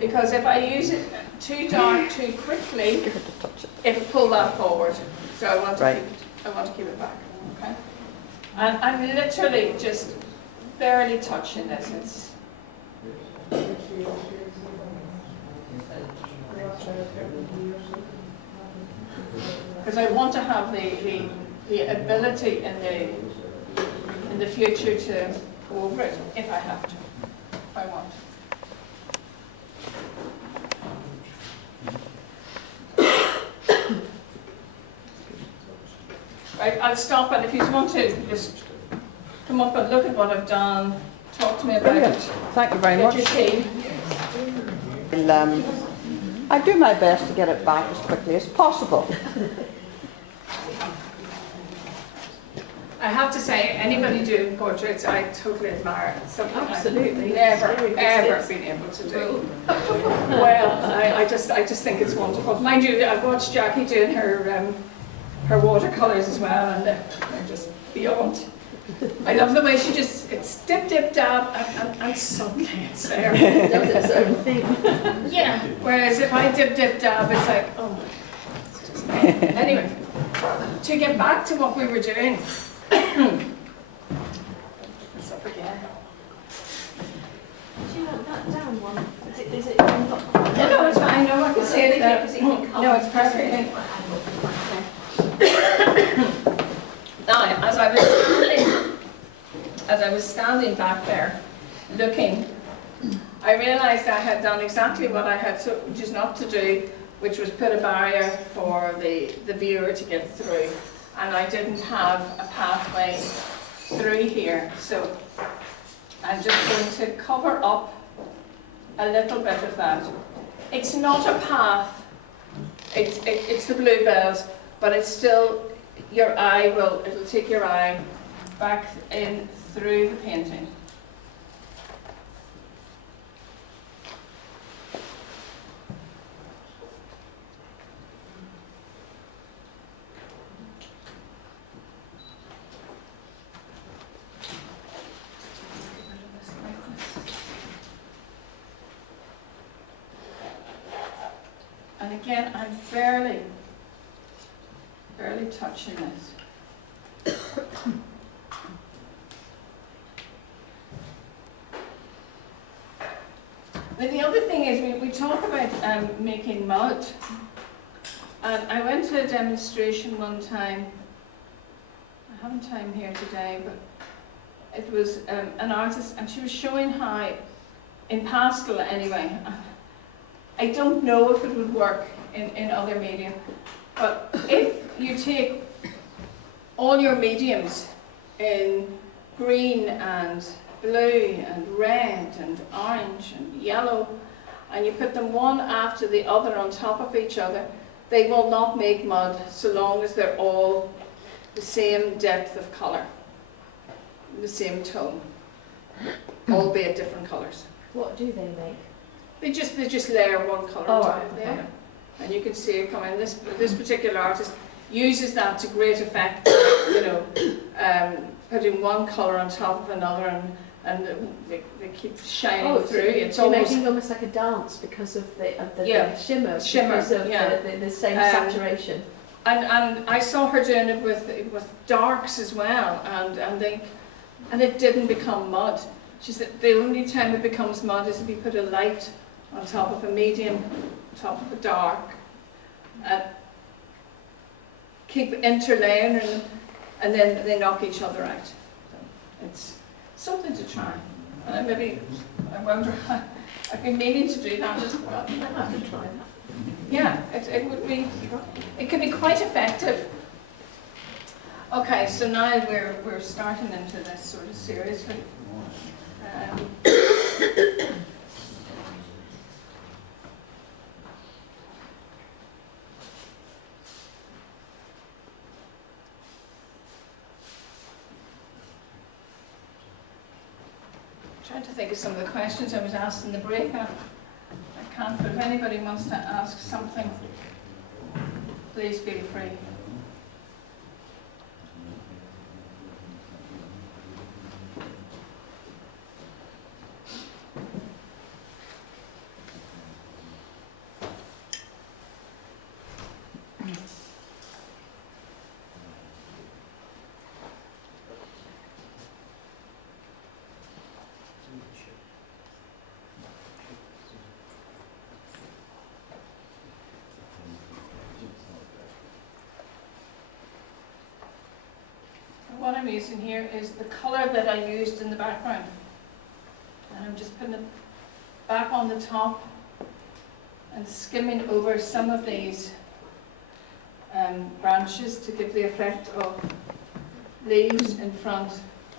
Because if I use it too dark too quickly, it'll pull that forward. So I want to keep it back. Okay. And I'm literally just barely touching this. It's because I want to have the ability in the future to go over it if I have to, if I want. Right, I'll stop, and if you want to just come up and look at what I've done, talk to me about Brilliant. it. Thank you very Get much. your tea. I'll do my best to get it back as quickly as possible. I have to say, anybody doing portraits, I totally admire. It's something Absolutely. I've never, Very ever business. been able to do. Well, I just think it's wonderful. Mind you, I've watched Jackie doing her watercolours as well, and they're just beyond. I love the way she just, it's dip, dip, dab, and suddenly it's there. It does its own thing. Yeah, whereas if I dip, dip, dab, it's like, oh my God, it's just, anyway, to get back to what we were doing. It's up again. Do you want that down one? Is it not quite? No, it's fine, no, I can see it there. No, it's perfect. Now, as I was standing back there, looking, I realised I had done exactly what I had just not to do, which was put a barrier for the viewer to get through. And I didn't have a pathway through here. So I'm just going to cover up a little bit of that. It's not a path, it's the bluebells, but it's still, it'll take your eye back in through the painting. And again, I'm barely touching it. But the other thing is, we talk about making mud. And I went to a demonstration one time. I haven't time here today, but it was an artist, and she was showing how, in pastel anyway, I don't know if it would work in other medium, but if you take all your mediums in green and blue and red and orange and yellow, and you put them one after the other on top of each other, they will not make mud so long as they're all the same depth of colour, the same tone, albeit different colours. What do they make? They just layer one colour Oh, on right, top okay. there, and you can see it coming. This particular artist uses that to great effect. Putting one colour on top of another, and they keep shining through. It's you're almost making almost like a dance because of the Yeah. shimmer, Shimmer, because of yeah. the same saturation. and I saw her doing it with darks as well, and it didn't become mud. She said the only time it becomes mud is if you put a light on top of a medium, on top of a dark, and keep interlaying, and then they knock each other out. So it's something to try. And I wonder, I've been meaning to do that, just forgotten. I have to try that. Yeah, it can be quite effective. Okay, so now we're starting into this sort of seriously. Trying to think of some of the questions I was asked in the break. I can't, but if anybody wants to ask something, please feel free. What I'm using here is the colour that I used in the background. And I'm just putting it back on the top and skimming over some of these branches to give the effect of leaves in front.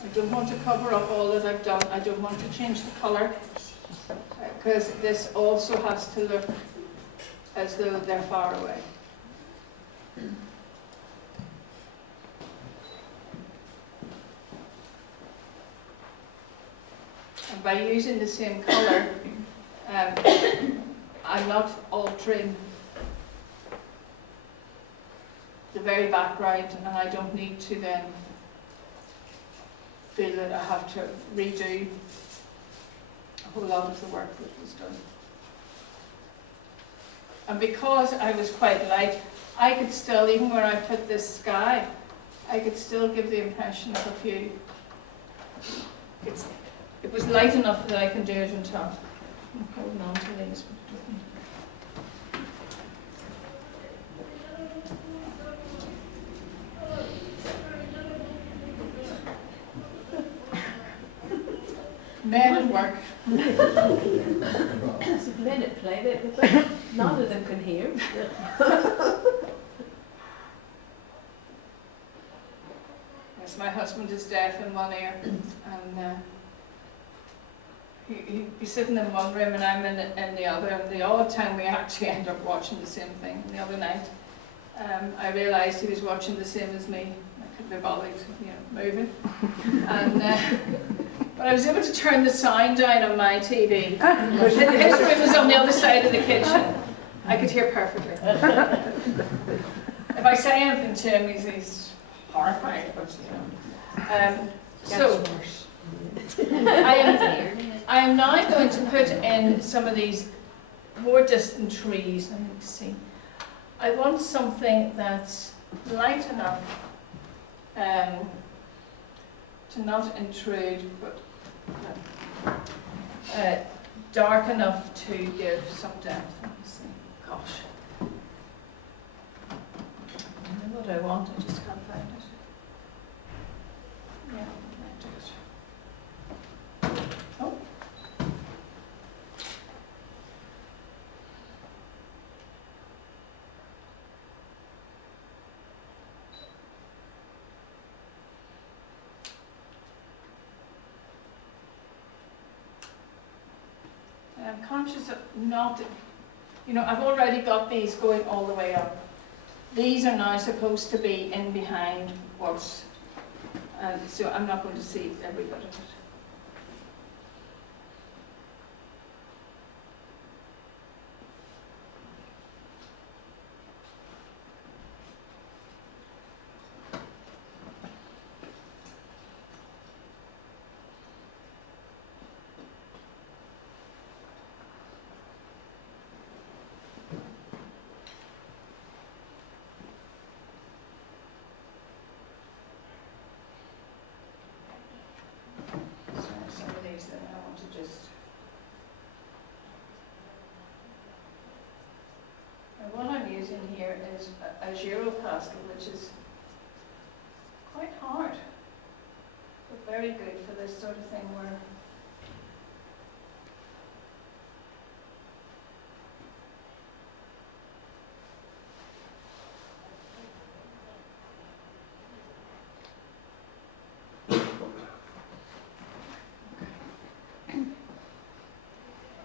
I don't want to cover up all that I've done. I don't want to change the colour because this also has to look as though they're far away. And by using the same colour, I'm not altering the very background, and I don't need to then feel that I have to redo a whole lot of the work that was done. And because I was quite light, I could still, even where I put this sky, I could still give the impression of a few. It was light enough that I can do it on top. I'm holding on to these. Men at work. There's men at play, none of them can hear. Yes, my husband is deaf in one ear, and he'd be sitting in one room and I'm in the other, and the odd time we actually end up watching the same thing. The other night, I realised he was watching the same as me. I couldn't be bothered, moving. And but I was able to turn the sound down on my TV. His room was on the other side of the kitchen. I could hear perfectly. If I say anything to him, he's horrified. But so I am now going to put in some of these more distant trees. Let me see. I want something that's light enough to not intrude, but dark enough to give some depth. Let me see. Gosh. I know what I want, I just can't find it. Yeah, I do it. Oh. I'm conscious of not, I've already got these going all the way up. These are now supposed to be in behind what's, so I'm not going to see every bit of it. Some of these that I want to just. And what I'm using here is a zero pastel, which is quite hard, but very good for this sort of thing where.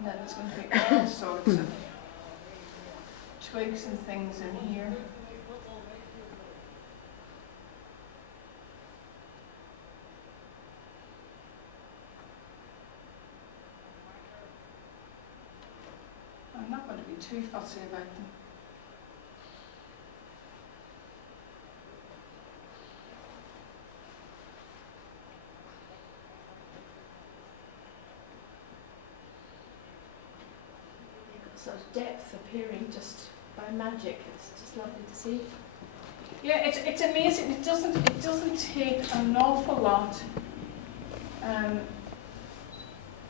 And then there's going to be all sorts of twigs and things in here. I'm not going to be too fussy about them. Sort of depth appearing just by magic. It's just lovely to see. Yeah, it's amazing. It doesn't take an awful lot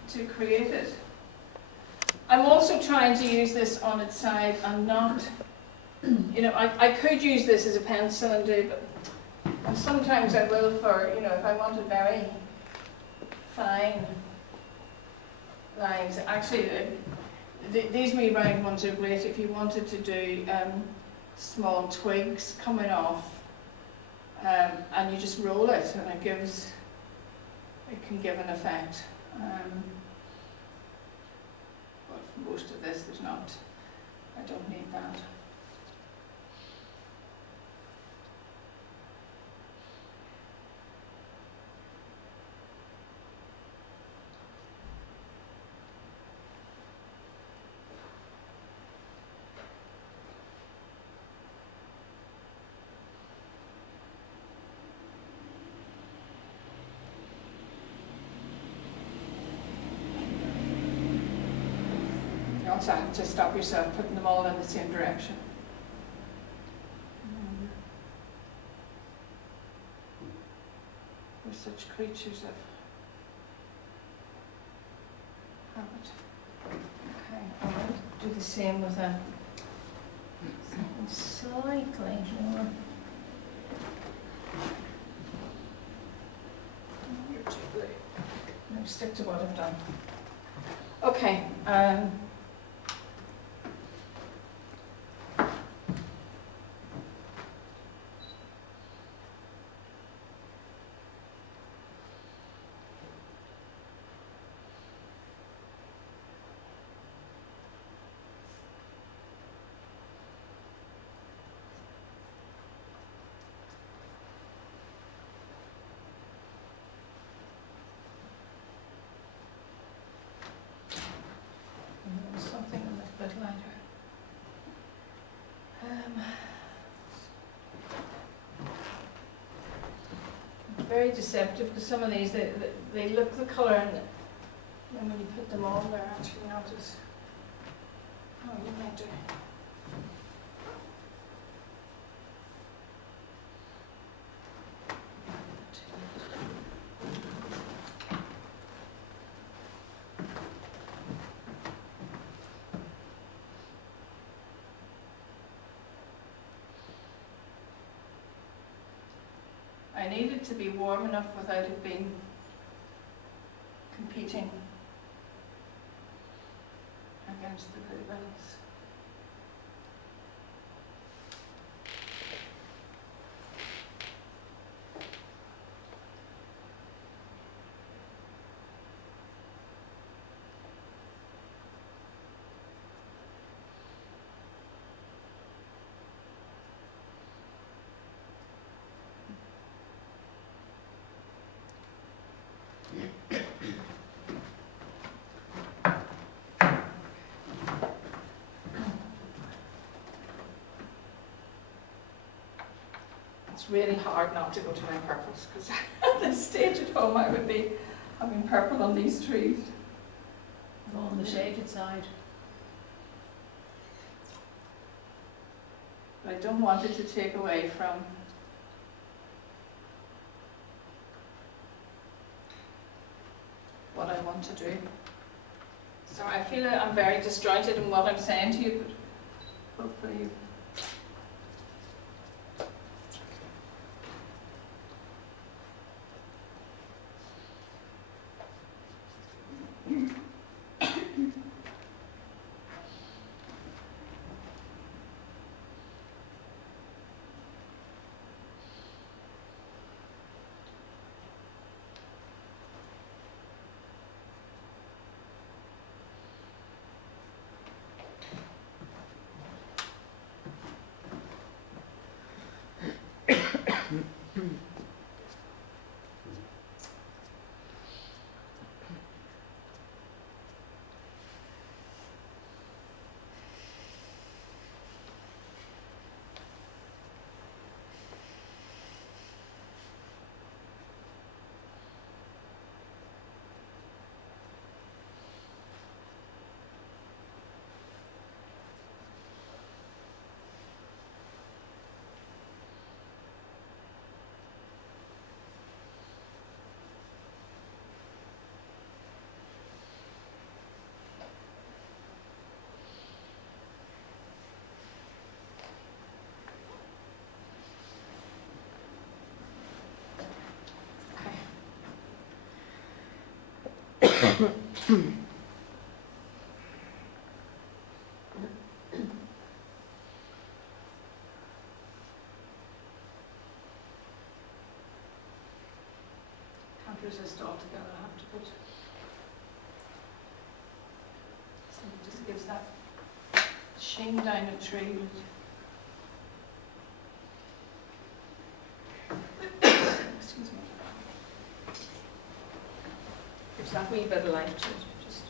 to create it. I'm also trying to use this on its side and not, I could use this as a pencil and do, and sometimes I will for, if I wanted very fine lines. Actually, these wee round ones are great if you wanted to do small twigs coming off, and you just roll it, and it can give an effect. But for most of this, I don't need that. You also have to stop yourself putting them all in the same direction. We're such creatures of habit. Okay, I'm going to do the same with something slightly more. You're too blue. No, stick to what I've done. Okay. Something a little bit lighter. Very deceptive because some of these they look the colour and then when you put them on they're actually not as. Oh, you might do. I need it to be warm enough without it being competing against the bluebells. It's really hard not to go to my purples because at this stage at home I would be having purple on these trees. On the shaded side. But I don't want it to take away from what I want to do. So I feel that I'm very disjointed in what I'm saying to you, but hopefully you can't resist altogether. I have to put something just gives that sheen down a tree. Excuse me. Gives that wee bit of life to it. Just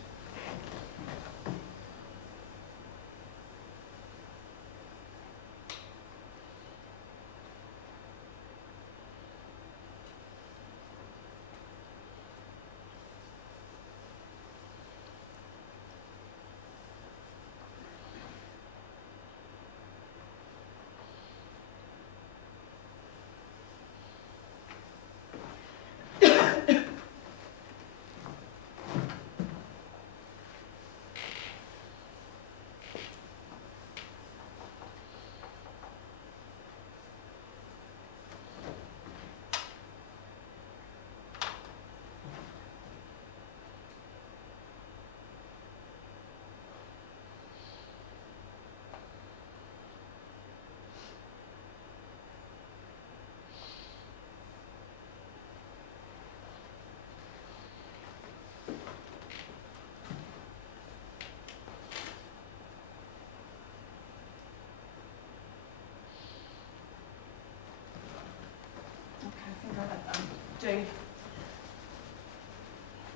do.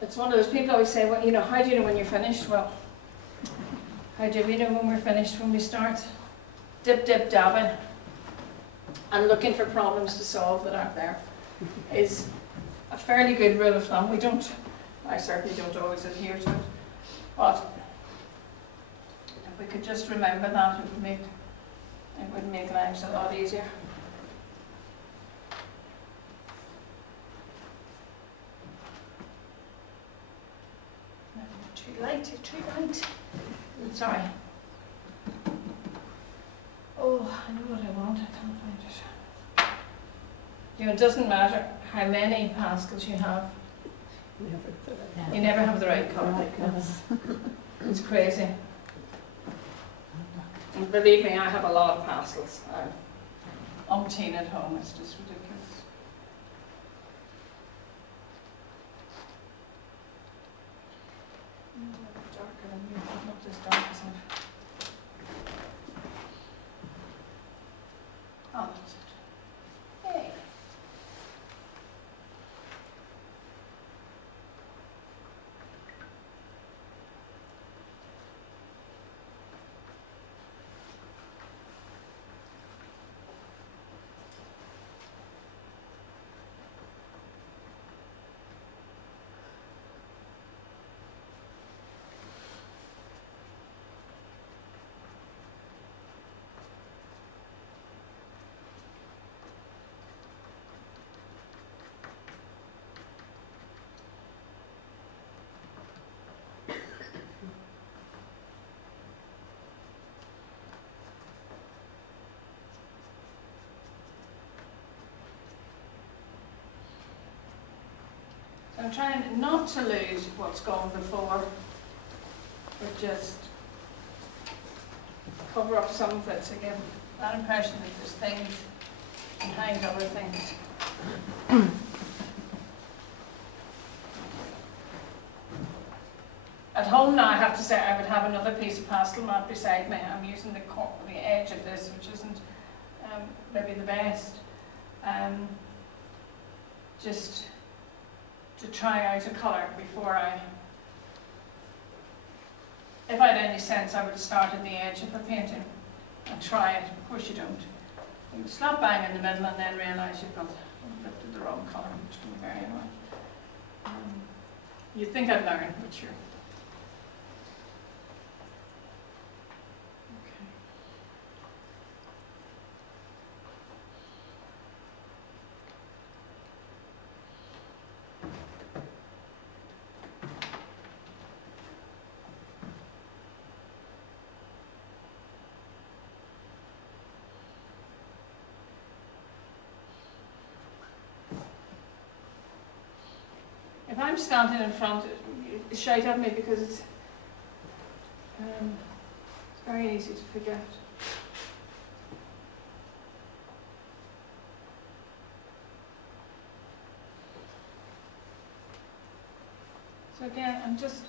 It's one of those people always say, well, you know, how do you know when you're finished? Well, how do we know when we're finished? When we start dip, dip, dabbing and looking for problems to solve that aren't there is a fairly good rule of thumb. I certainly don't always adhere to it, but if we could just remember that, it would make lives a lot easier. Too light. Sorry. Oh, I know what I want. I can't find it. You know, it doesn't matter how many pastels you have, you never have the right colour. Right colour. It's crazy. And believe me, I have a lot of pastels. I've umpteen at home, it's just ridiculous. Darker than you, not as dark as I've. Oh, that's it. Hey. I'm trying not to lose what's gone before, but just cover up some of it to give that impression that there's things behind other things. At home now, I have to say, I would have another piece of pastel mat beside me. I'm using the edge of this, which isn't maybe the best. Just to try out a colour before if I had any sense, I would start at the edge of a painting and try it. Of course you don't. You slap bang in the middle and then realise you've lifted the wrong colour, which can be very annoying. You'd think I'd learn, but you're... Okay. If I'm standing in front, shout at me because it's very easy to forget. So again, I'm just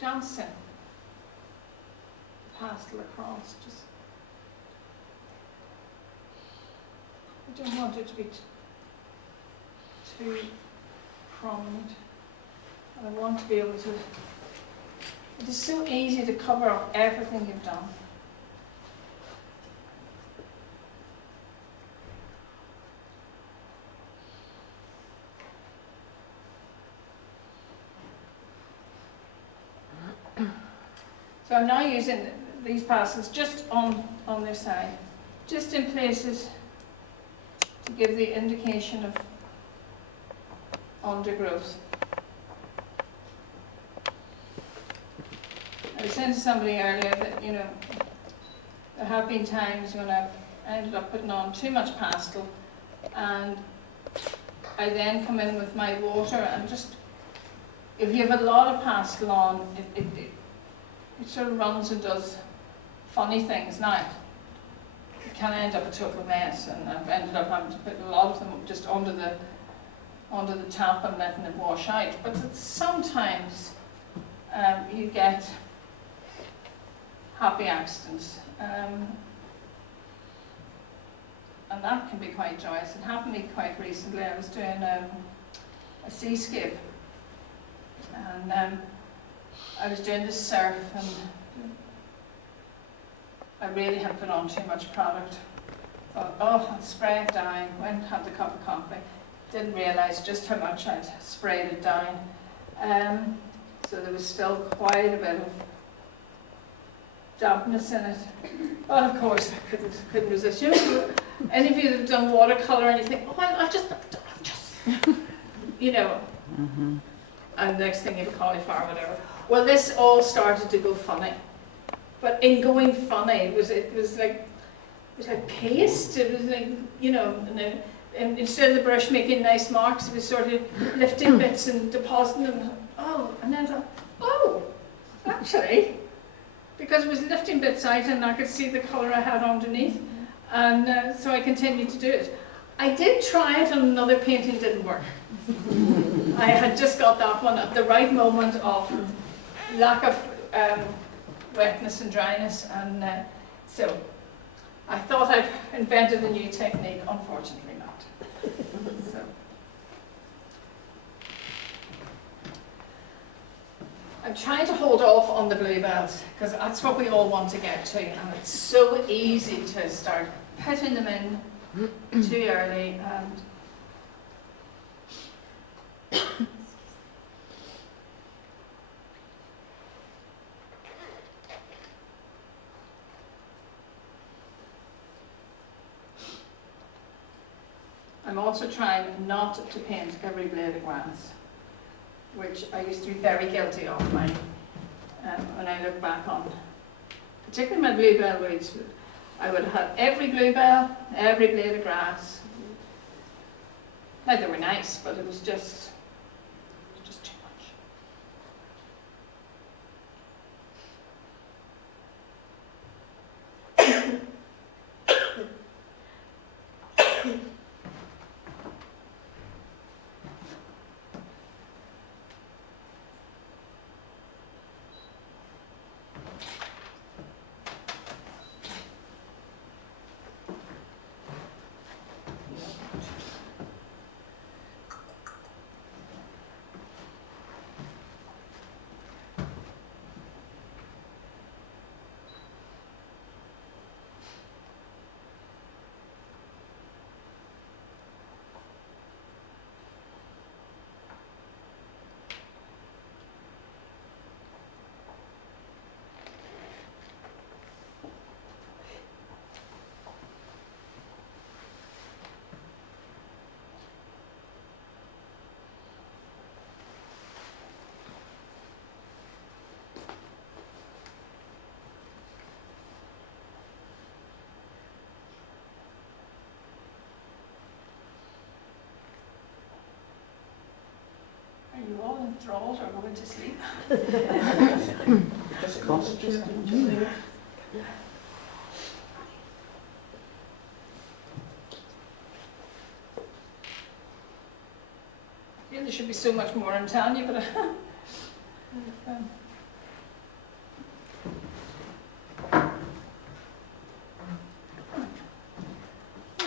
dancing pastel across. Just I don't want it to be too prominent. I want to be able to. It is so easy to cover up everything you've done. So I'm now using these pastels just on their side, just in places to give the indication of undergrowth. I was saying to somebody earlier that, you know, there have been times when I've ended up putting on too much pastel and I then come in with my water and just, if you have a lot of pastel on, it sort of runs and does funny things. Now, it can end up a total mess, and I've ended up having to put a lot of them just under the tap and letting it wash out. But sometimes you get happy accidents, and that can be quite joyous. It happened to me quite recently. I was doing a seascape, and I was doing the surf, and I really had put on too much product. Thought, oh, I'll spray it down. Went and had the cup of coffee. Didn't realise just how much I'd sprayed it down. So there was still quite a bit of dampness in it. But of course, I couldn't resist. You know, any of you that have done watercolour and you think, oh, I'll just, you know, and the next thing you have cauliflower or whatever. Well, this all started to go funny. But in going funny, it was like paste. It was like, you know, and instead of the brush making nice marks, it was sort of lifting bits and depositing them. Oh, and then I thought, oh, actually, because it was lifting bits out and I could see the colour I had underneath, and so I continued to do it. I did try it on another painting, didn't work. I had just got that one at the right moment of lack of wetness and dryness, and so I thought I'd invented a new technique, unfortunately not. So. I'm trying to hold off on the bluebells because that's what we all want to get to, and it's so easy to start putting them in too early. And I'm also trying not to paint every blade of grass, which I used to be very guilty of when I look back on, particularly my bluebell woods. I would have every bluebell, every blade of grass. Now they were nice, but it was just too much. Are you all enthralled or going to sleep? Just concentrate. I feel there should be so much more I'm telling you, but we're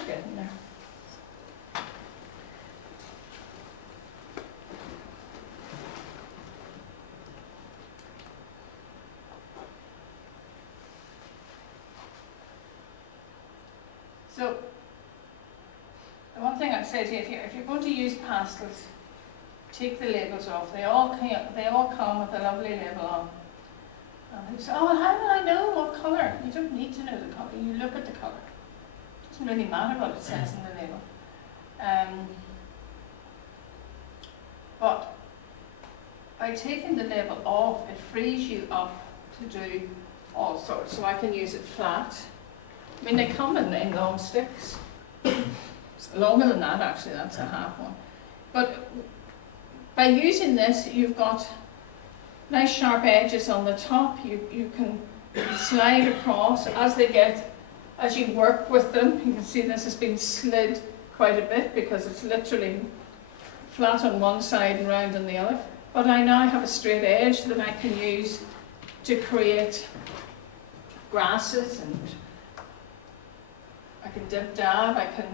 getting there. So, the one thing I'd say to you here, if you're going to use pastels, take the labels off. They all come with a lovely label on. And you say, oh, well, how will I know what colour? You don't need to know the colour. You look at the colour. It doesn't really matter what it says in the label. But by taking the label off, it frees you up to do all sorts. So I can use it flat. I mean, they come in long sticks. It's longer than that, actually. That's a half one. But by using this, you've got nice sharp edges on the top. You can slide across as you work with them. You can see this has been slid quite a bit because it's literally flat on one side and round on the other. But I now have a straight edge that I can use to create grasses, and I can dip dab, I can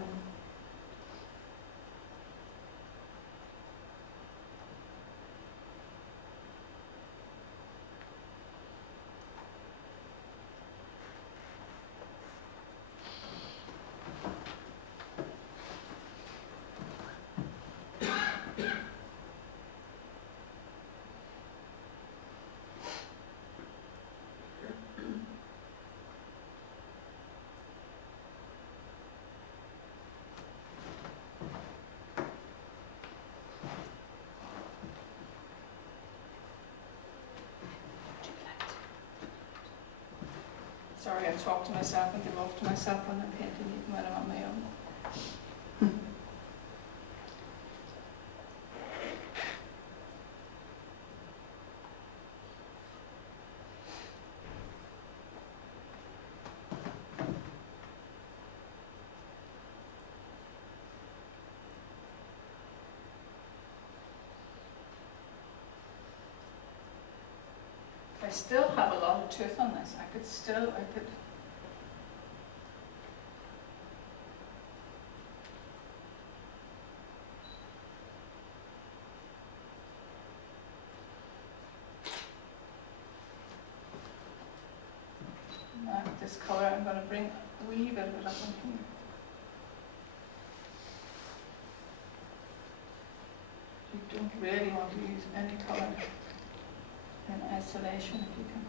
Sorry, I talk to myself and give off to myself when I'm painting, even when I'm on my own. I still have a lot of tooth on this. I could. Now with this colour, I'm going to bring a wee bit of it up in here. You don't really want to use any colour in isolation if you can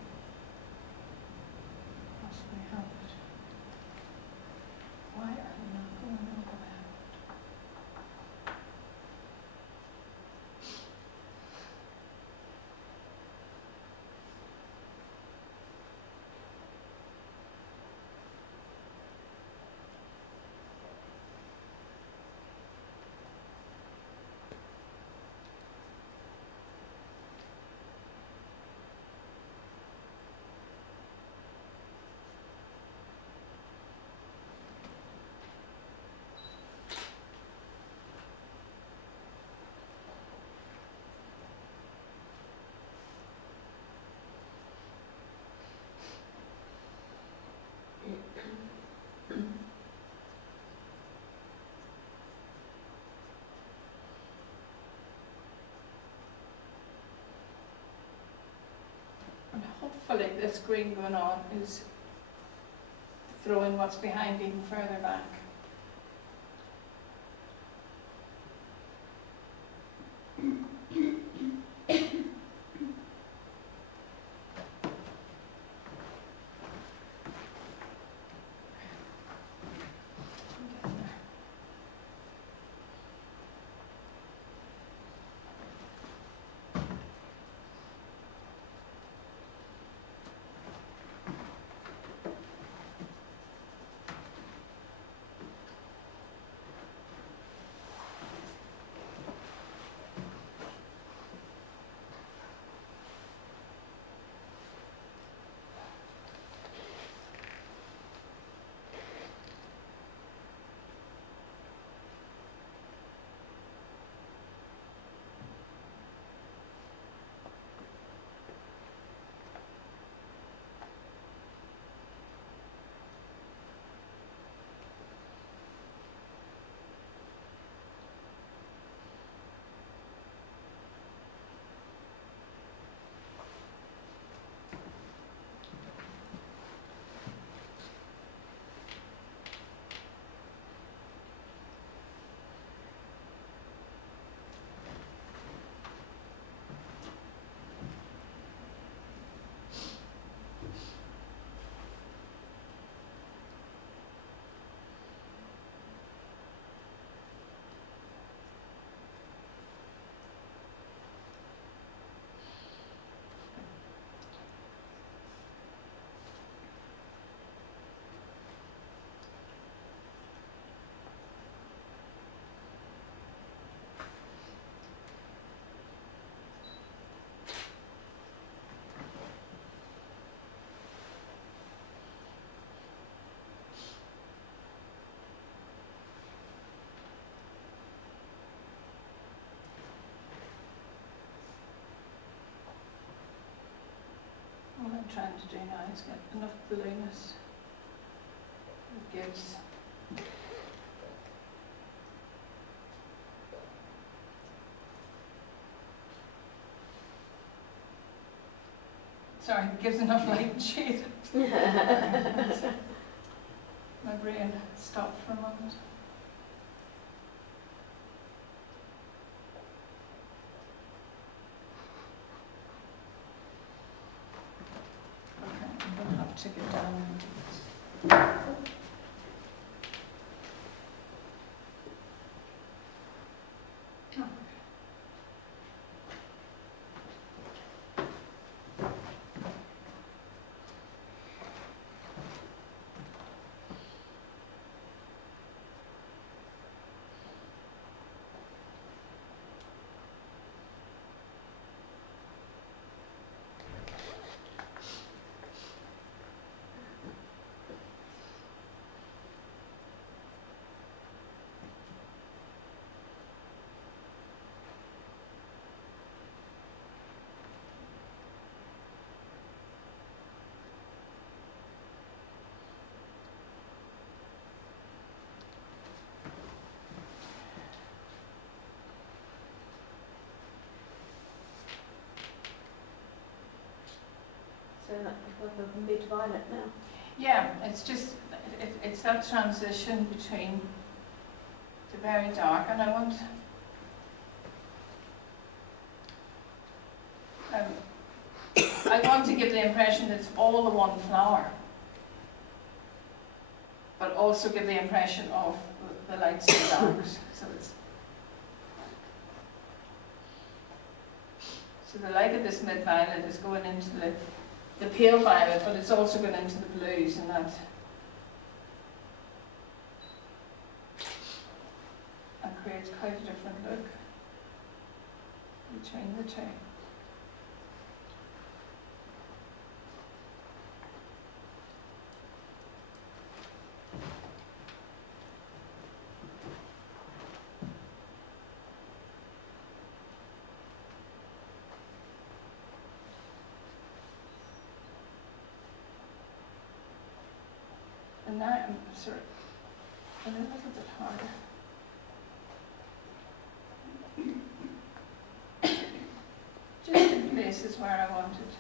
possibly help it. Why are you not going over there? And hopefully this green going on is throwing what's behind even further back. What I'm trying to do now is get enough blueness that gives enough light and shade. My brain stopped for a moment. To get down. the mid-violet now. Yeah, it's just, it's that transition between the very dark, and I want, to give the impression that it's all the one flower, but also give the impression of the lights and darks. So the light of this mid-violet is going into the pale violet, but it's also going into the blues, and that creates quite a different look between the two. And now I'm sort of a little bit harder. Just in places where I wanted.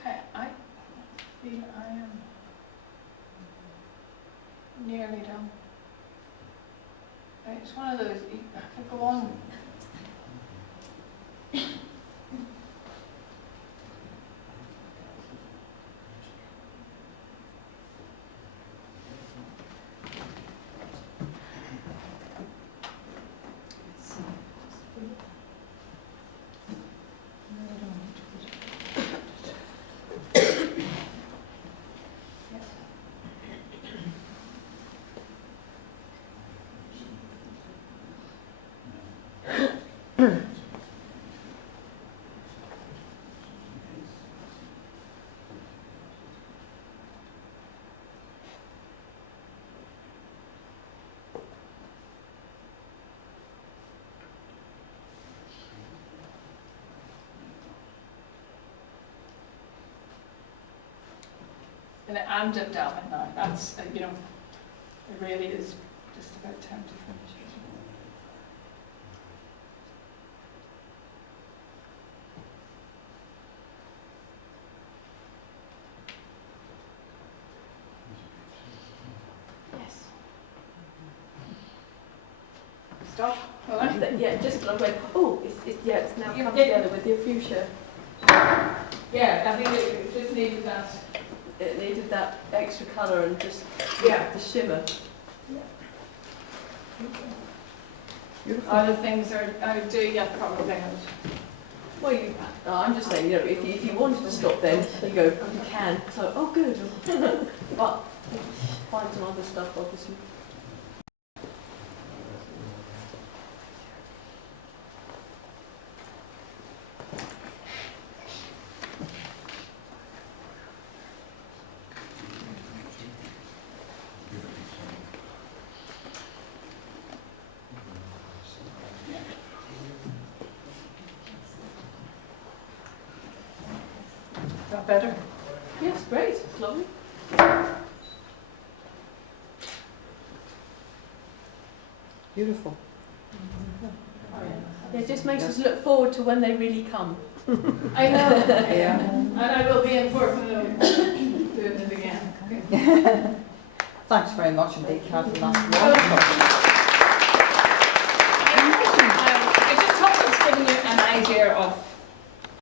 Okay, I feel I am nearly done. Right, it's one of those, you could go on. And I'm dipped down it now. That's, you know, it really is just about time to finish it. Yes. Stop. All right. Yeah, just I went, oh, it's now come together with your fuchsia. Yeah, I think it just needed that. It needed that extra colour and just the shimmer. Other things I do get probably out. Well, I'm just saying, you know, if you wanted to stop then, you go, you can. So, oh, good. But find some other stuff, obviously. better. Yes, great, lovely. Beautiful. It just makes us look forward to when they really come. I know. Yeah. And I will be in Portglenone doing it again. Okay. Thanks very much indeed, Catherine. That's wonderful.